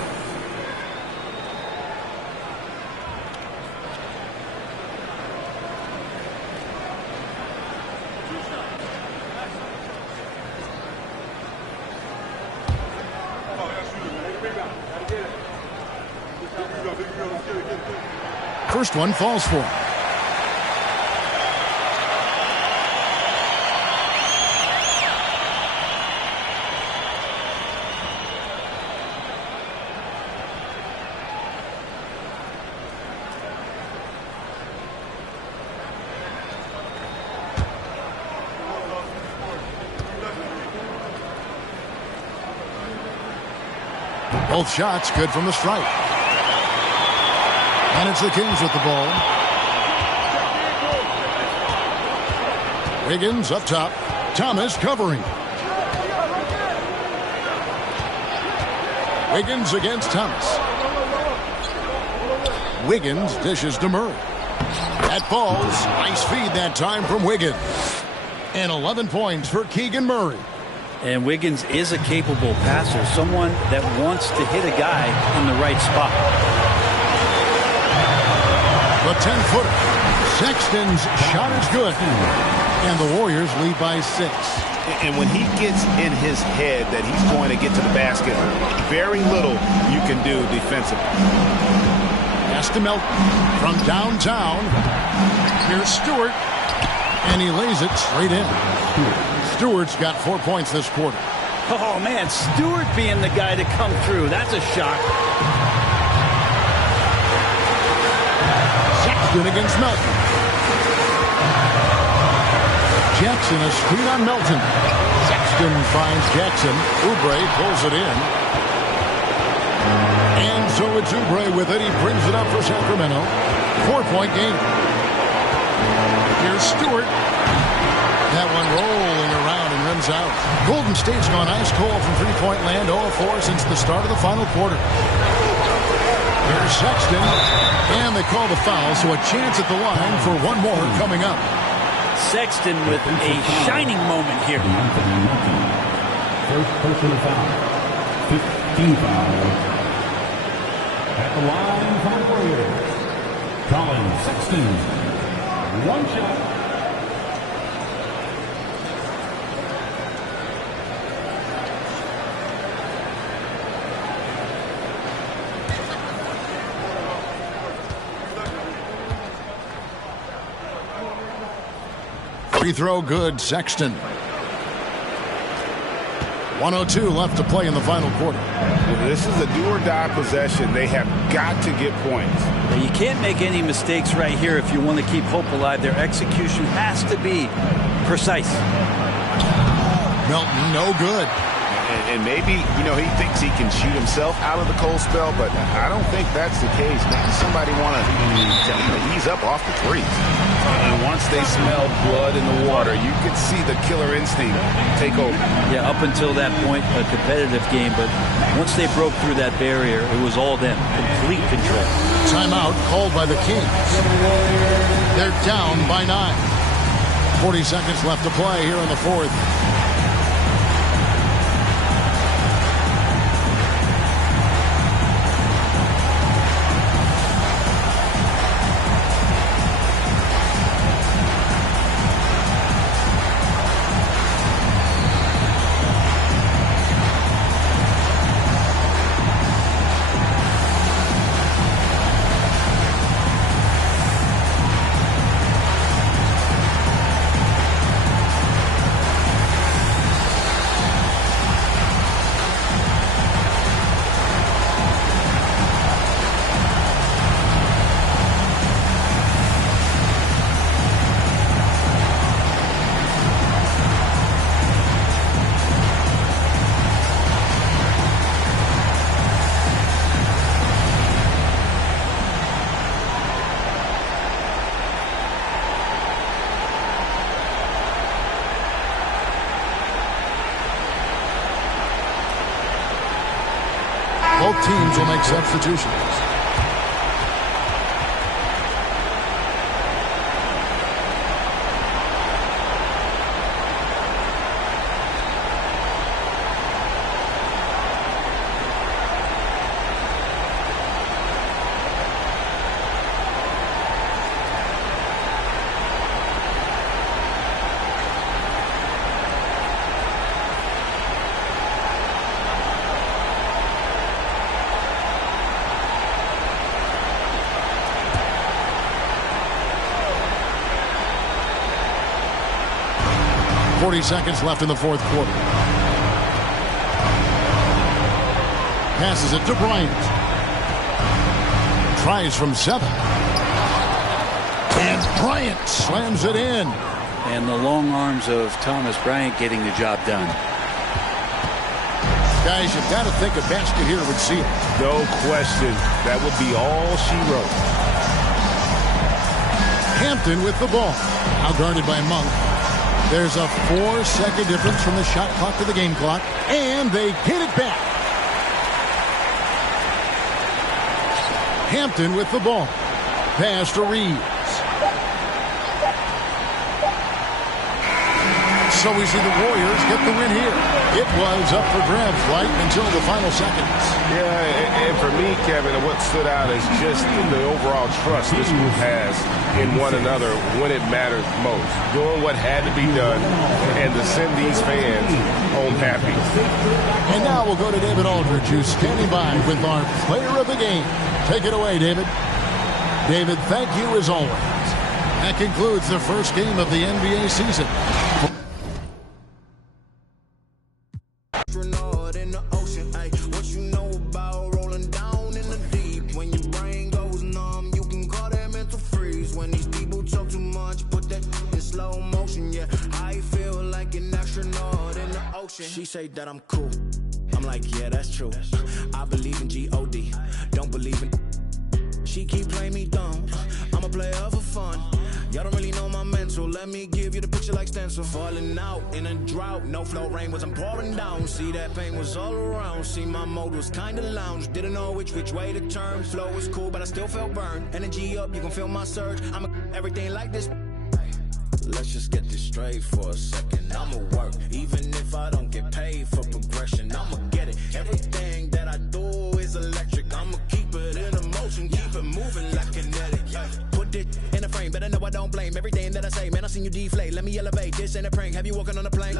First one falls for him. Both shots good from the stripe. And it's the Kings with the ball. Wiggins up top. Thomas covering. Wiggins against Thomas. Wiggins dishes to Murray. That falls. Nice feed that time from Wiggins. And 11 points for Keegan Murray. And Wiggins is a capable passer, someone that wants to hit a guy in the right spot. The 10-footer. Sexton's shot is good. And the Warriors lead by 6. And when he gets in his head that he's going to get to the basket, very little you can do defensively. Pass to Melton from downtown. Here's Stewart. And he lays it straight in. Stewart's got 4 points this quarter. Oh, man, Stewart being the guy to come through. That's a shock. Sexton against Melton. Jackson a screen on Melton. Sexton finds Jackson. Oubre pulls it in. And so it's Oubre with it. He brings it up for Sacramento. 4-point game. Here's Stewart. That one rolling around and rims out. Golden State's gone ice cold from three-point land, 0-4 since the start of the final quarter. Here's Sexton. And they call the foul, so a chance at the line for one more coming up. Sexton with a shining moment here. First personal foul. 15 foul. At the line for the Warriors, Colin Sexton. One shot. Free throw good, Sexton. 1:02 left to play in the final quarter. This is a do-or-die possession. They have got to get points. You can't make any mistakes right here if you want to keep hope alive. Their execution has to be precise. Melton, no good. And maybe, he thinks he can shoot himself out of the cold spell, but I don't think that's the case. Maybe somebody want to tell him to ease up off the threes. And once they smell blood in the water, you could see the killer instinct take over. Yeah, up until that point, a competitive game, but once they broke through that barrier, it was all them. Complete control. Timeout called by the Kings. They're down by 9. 40 seconds left to play here in the fourth. Both teams will make substitutions. Seconds left in the fourth quarter. Passes it to Bryant. Tries from 7. And Bryant slams it in. And the long arms of Thomas Bryant getting the job done. Guys, you've got to think a basket here would seal it. No question. That would be all she wrote. Hampton with the ball. Now guarded by Monk. There's a 4-second difference from the shot clock to the game clock, and they get it back. Hampton with the ball. Pass to Reeves. So we see the Warriors get the win here. It was up for grabs right until the final seconds. Yeah, and for me, Kevin, what stood out is just the overall trust this group has in one another when it mattered most. Doing what had to be done and to send these fans home happy. And now we'll go to David Aldridge, who's standing by with our player of the game. Take it away, David. David, thank you as always. That concludes the first game of the NBA season. She say that I'm cool. I'm like, yeah, that's true. I believe in G-O-D, don't believe in. She keep playing me dumb. I'm a player for fun. Y'all don't really know my mental. Let me give you the picture like stencil. Falling out in a drought. No flow rain wasn't pouring down. See, that pain was all around. See, my mode was kinda lounge. Didn't know which way to turn. Flow was cool, but I still felt burned. Energy up, you can feel my surge. I'm everything like this. Let's just get this straight for a second. I'ma work, even if I don't get paid for progression. I'ma get it. Everything that I do is electric. I'ma keep it in a motion, keep it moving like kinetic. Put it in a frame, better know I don't blame everything that I say. Man, I seen you deflate. Let me elevate. This ain't a prank. Have you walking on a plane?